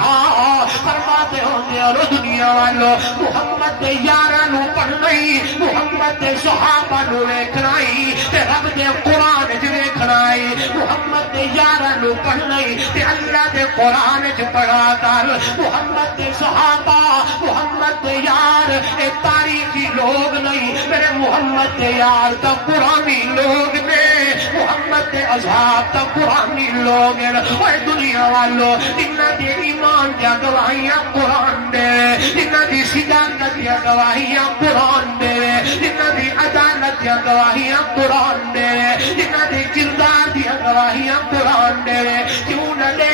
فرماتے ہوندے اور دنیا والو محمد دے یاراں نو پڑھنا ہی محمد دے صحابہ نو ویکھنا ہی تے رب دے قرآن وچ ویکھنا ہی محمد دے یاراں نو پڑھنا ہی تے اللہ دے قرآن وچ پڑھا کر محمد دے صحابہ محمد دے یار اے تاریخی لوگ نہیں میرے محمد دے یار تا قرآنی لوگ نے محمد دے اصحاب تا قرآنی لوگ ہیں اے دنیا والو جنہ دے ایمان دیا گواہیاں قرآن دے جنہ دی صداقت دیا گواہیاں قرآن دے جنہ دی عدالت دیا گواہیاں قرآن دے جنہ دی کردار دیا گواہیاں قرآن دے کیوں نہ دے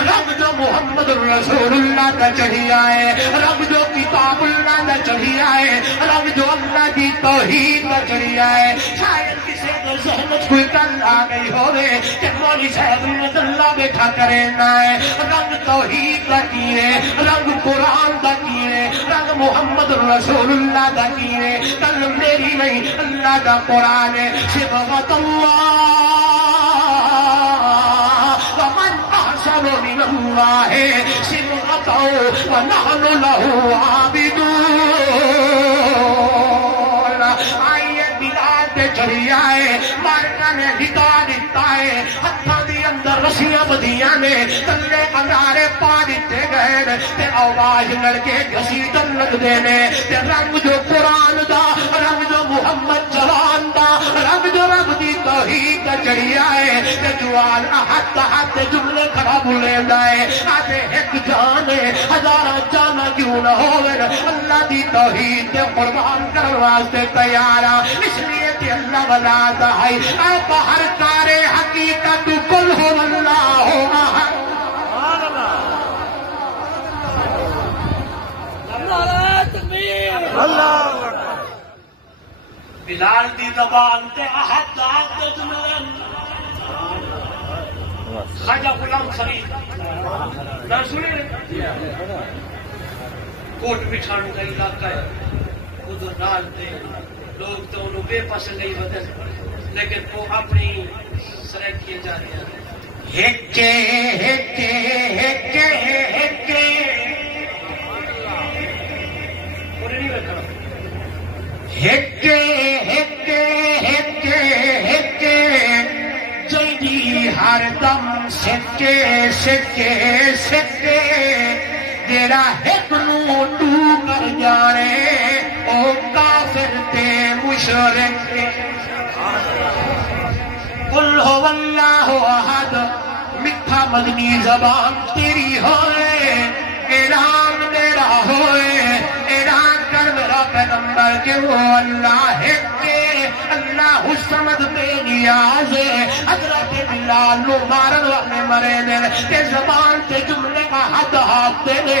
رب جو محمد رسول اللہ کا چڑھی آئے رب جو کتاب اللہ کا چڑھی آئے رب جو اللہ کی توحید کا چڑھی آئے شاید کسی کے ذہن کوئی گل آ گئی ہوئے کہ مولی صاحب نے اللہ بیٹھا کرے نہ ہے رنگ توحید کا کیے رنگ قرآن کا کیے رنگ محمد رسول اللہ کا کیے کل میری نہیں اللہ کا قرآن ہے صبغت اللہ ومن احسن من اللہ صبغتہ ونحن له عابدون آئیے بلاد چڑھی آئے مارکا نے ہٹا دیتا ہے ہتھاں دی اندر رسیاں بدیاں نے تلے انگارے پا دیتے گئے تے آواز لڑ کے گھسیٹن لگدے نے تے رنگ جو قرآن دا رنگ جو محمد جوان دا رنگ جو رب دی توحید دا چڑھی آئے تے جوان احد احد جملے کھڑا بولے دائے آتے ایک جانے ہزارہ جانا کیوں نہ ہوئے اللہ دی توحید دے قربان کرن واسطے تیارا اس لیے تے اللہ بلا ہے اے باہر کارے حقیقت کل ہو اللہ ہو بلال دی زبان تے احد احد جملے خواجہ غلام فرید نہ سنے کوٹ بچھانے کا علاقہ ہے ادھر نال دے لوگ تو انہوں بے پسند نہیں بدل لیکن وہ اپنی سرک کیے جا رہے ہیں ہکے ہکے ہکے ہکے انہیں نہیں رکھا ہکے ہکے ہکے ہکے جیدی ہر دم سکے سکے سکے جیڑا ایک نو ٹو کر جانے او کافر تے مشرک قل هو اللہ احد میٹھا مدنی زبان تیری ہوئے اعلان میرا ہوئے اعلان کر میرا پیغمبر کہ وہ اللہ ہے کہ اللہ الصمد بے نیاز ہے حضرت بلال نو مارن والے مرے دل تے زبان تے جملے کا حد ہاتھ دے دے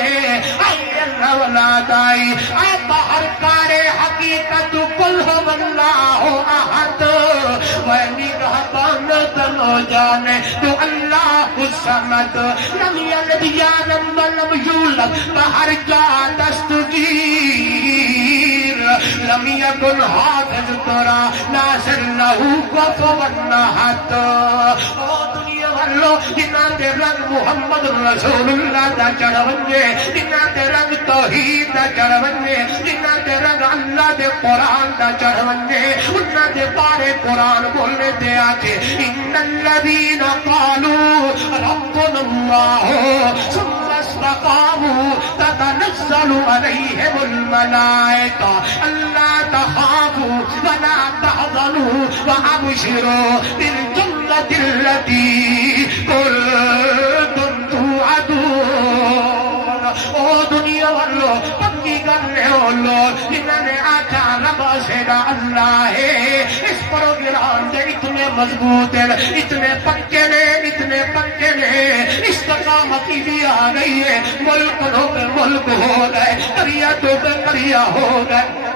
آئی اللہ ولا دائی آئی باہر کارے حقیقت قل هو اللہ احد وینی رہبان تنو جانے تو اللہ الصمد لم یلد یالم ولم یولد باہر جا دستگیر لم یکن حافظ ترا ناصر لہو کفوا احد او دنیا والو جنہ دے رنگ محمد رسول اللہ دا چڑھونجے جنہ دے رنگ توحید دا چڑھونجے جنہ دے رنگ اللہ دے قرآن دا چڑھونجے انہ دے بارے قرآن بولنے دے آکے ان الذین قالوا ربنا اللہ ثم استقاموا تتنزل علیہم الملائکہ اللہ تخافوا ولا تحزنوا وابشروا بالجنة التي کنتم توعدون او دنیا والو پکی کرنے والو جنہوں نے آقا رب سیدہ اللہ ہے اس پروگرام دے اتنے مضبوط ہیں اتنے پکے نے استقامتی بھی آ گئی ہے ملک ہو گئے قریتوں پہ قریہ ہو گئے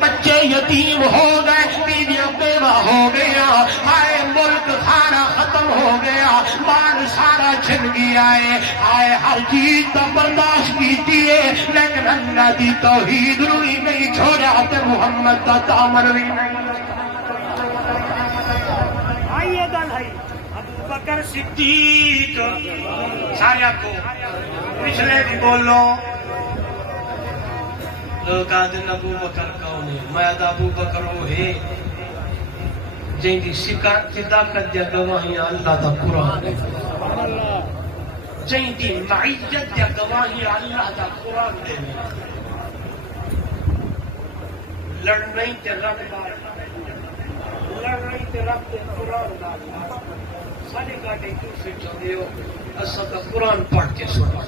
بچے یتیم ہو گئے بیویاں بیوہ ہو گیا ہائے ملک سارا ختم ہو گیا مال سارا چھن گیا ہے ہائے ہر چیز تو برداشت کیتی ہے لیکن اللہ دی توحید روی نہیں چھوڑا تے محمد کا دامن بھی نہیں آئیے گل ہے ابو بکر صدیق سارا کو پچھلے بھی بولو لوگ آدھن ابو بکر کون ہے میں ابو بکر وہ ہے جن کی صداقت دیا گواہیاں اللہ دا قرآن ہے جن کی معیت دیا گواہیاں اللہ دا قرآن دے لڑنے تے رب بار لڑنے تے رب تے قرآن دا سارے گاٹے کیوں سے چھوڑے ہو اصل کا قرآن پڑھ کے سنا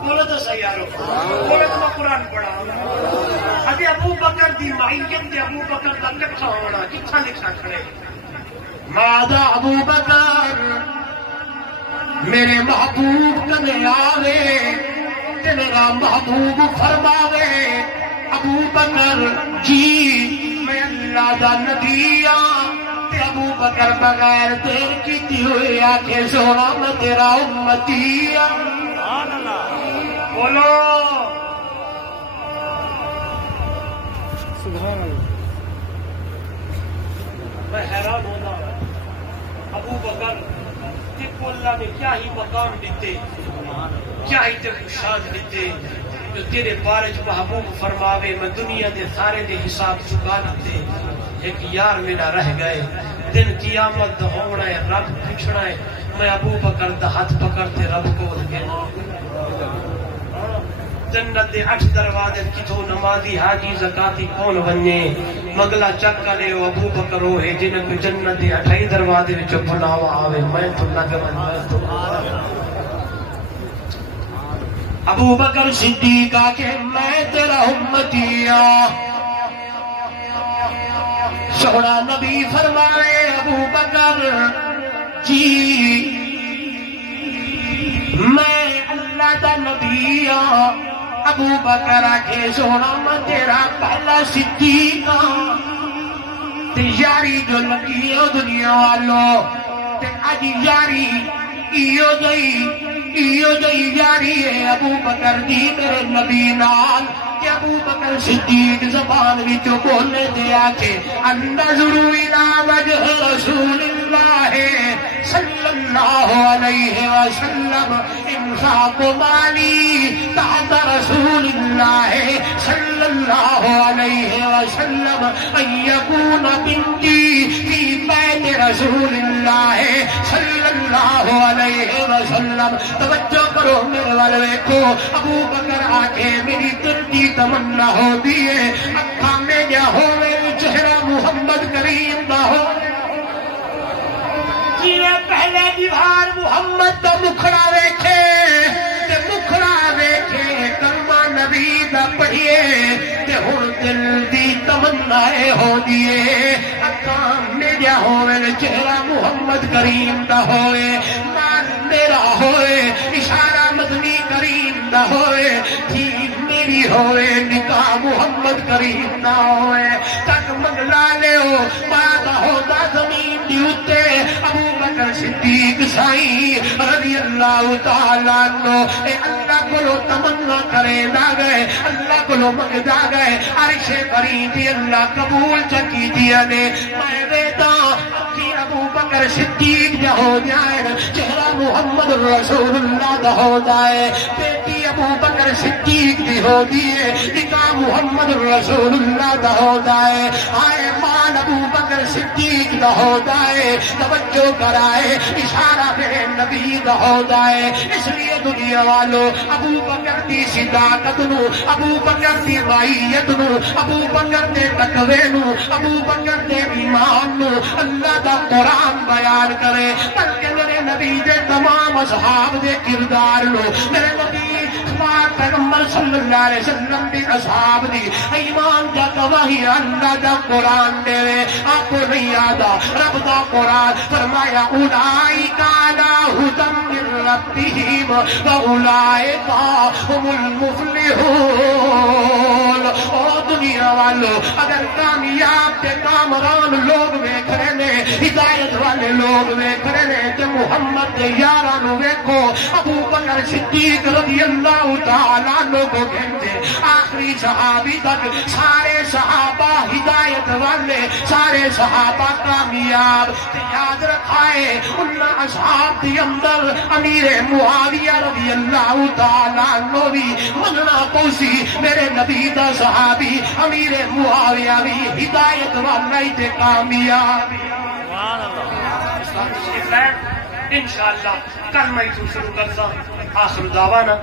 بولو تو صحیح یارو بولو تو میں قرآن پڑھا ابھی ابو بکر دی معیت دے ابو بکر دا کٹھا ہونا کتھا لکھا کھڑے ماذا ابو بکر میرے محبوب کنے آوے تے میرا محبوب فرماوے ابو بکر جی میں اللہ دا نبی ابو بکر بغیر دیر کیتی ہوئی آنکھیں سونا میں تیرا امتی بولو سبحان اللہ میں حیران ہونا ابو بکر تیرے کو اللہ نے کیا ہی مقام دیتے کیا ہی تیرے کو شان دیتے جو تیرے بارے جو محبوب فرماوے میں دنیا دے سارے دے حساب چکا دیتے ایک یار میرا رہ گئے دن قیامت ہونا ہے رب پوچھنا ہے میں ابو بکر دا ہاتھ پکڑتے رب کو گئے جنت دے 8 دروازے کتھوں نمازی حاجی زکاتی کون ونجے مگلا چک لے ابو بکر وہ ہے جن کو جنت دے 8 دروازے وچ بناوا آوے میں تو نہ ابو بکر صدیق کہ میں تیرا امتی ہوں سونا نبی فرمائے ابو بکر جی میں اللہ دا نبی ہوں ابو بکر آکھے سونا میں تیرا پہلا صدیق ہوں تے یاری جو لگی ہے دنیا والوں تے اج یاری ایو جئی یاری ہے ابو بکر دی میرے نبی نال کہ ابو بکر صدیق زبان وچ بولے دے آکے النظر الی وجہ رسول اللہ صلی اللہ علیہ وسلم انفاق مالی تحت رسول اللہ صلی اللہ علیہ وسلم ان یکون بنتی فی بیت رسول اللہ صلی اللہ علیہ وسلم. توجہ کرو میرے والے کو. ابو بکر آکے میری دل کی تمنا ہو دیئے اکھا میں جا ہوئے چہرہ محمد کریم دا ہو جیوے پہلے دیوار محمد دا مکھڑا ویکھے تے مکھڑا ویکھے کلمہ نبی دا پڑھیے تے ہن دل دی تمنا ہو دیئے اکھا میں جا ہوئے چہرہ محمد کریم دا ہوئے مان میرا ہوئے اشارہ مدنی کریم دا ہوئے تھی میری ہوئے نکاح محمد کریم دا ہوئے تک منگلا لے ہو بات ہوتا زمین دی اتے ابو بکر صدیق سائیں رضی اللہ تعالیٰ عنہ اے اللہ کو لو تمنا کرے دا گئے اللہ کو لو منگ دا گئے عرش کریم دی اللہ قبول چکی دیا نے میں دیتا کہ ابو بکر صدیق جا ہو جائے چہرہ محمد رسول اللہ دا ہو جائے بیٹی ابو بکر صدیق دی ہو دیئے نکاح محمد رسول اللہ دا ہو جائے آئے مان ابو بکر صدیق دا ہو جائے توجہ کرائے اشارہ میرے نبی دا ہو جائے. اس لیے دنیا والو ابو بکر دی صداقت نو ابو بکر دی معیت نو ابو بکر دے تقوی نو ابو بکر دے ایمان نو اللہ دا قرآن بیان کرے بلکہ میرے نبی دے تمام اصحاب دے کردار نو میرے نبی پیغمبر صلی اللہ علیہ وسلم دی اصحاب دی ایمان دا گواہی اللہ دا قرآن دے آپ کو نہیں آدھا رب دا قرآن فرمایا اولائکا لا ہدم من ربہم و اولائکا ہم المفلحون. او دنیا والو اگر کامیاب تے کامران لوگ ویکھ رہے نے ہدایت والے لوگ ویکھ رہے نے تے محمد دے یاراں نو ویکھو ابو بکر صدیق رضی اللہ تعالیٰ لوگوں کہتے آخری صحابی تک سارے صحابہ ہدایت والے سارے صحابہ کامیاب. یاد رکھائے انہاں اصحاب دی اندر امیر معاویہ رضی اللہ تعالیٰ عنہ بھی مننا پوسی میرے نبی دا صحابی امیر معاویہ بھی ہدایت والا ہی تے کامیاب. انشاءاللہ کل میں شروع کرتا آخر دعوانا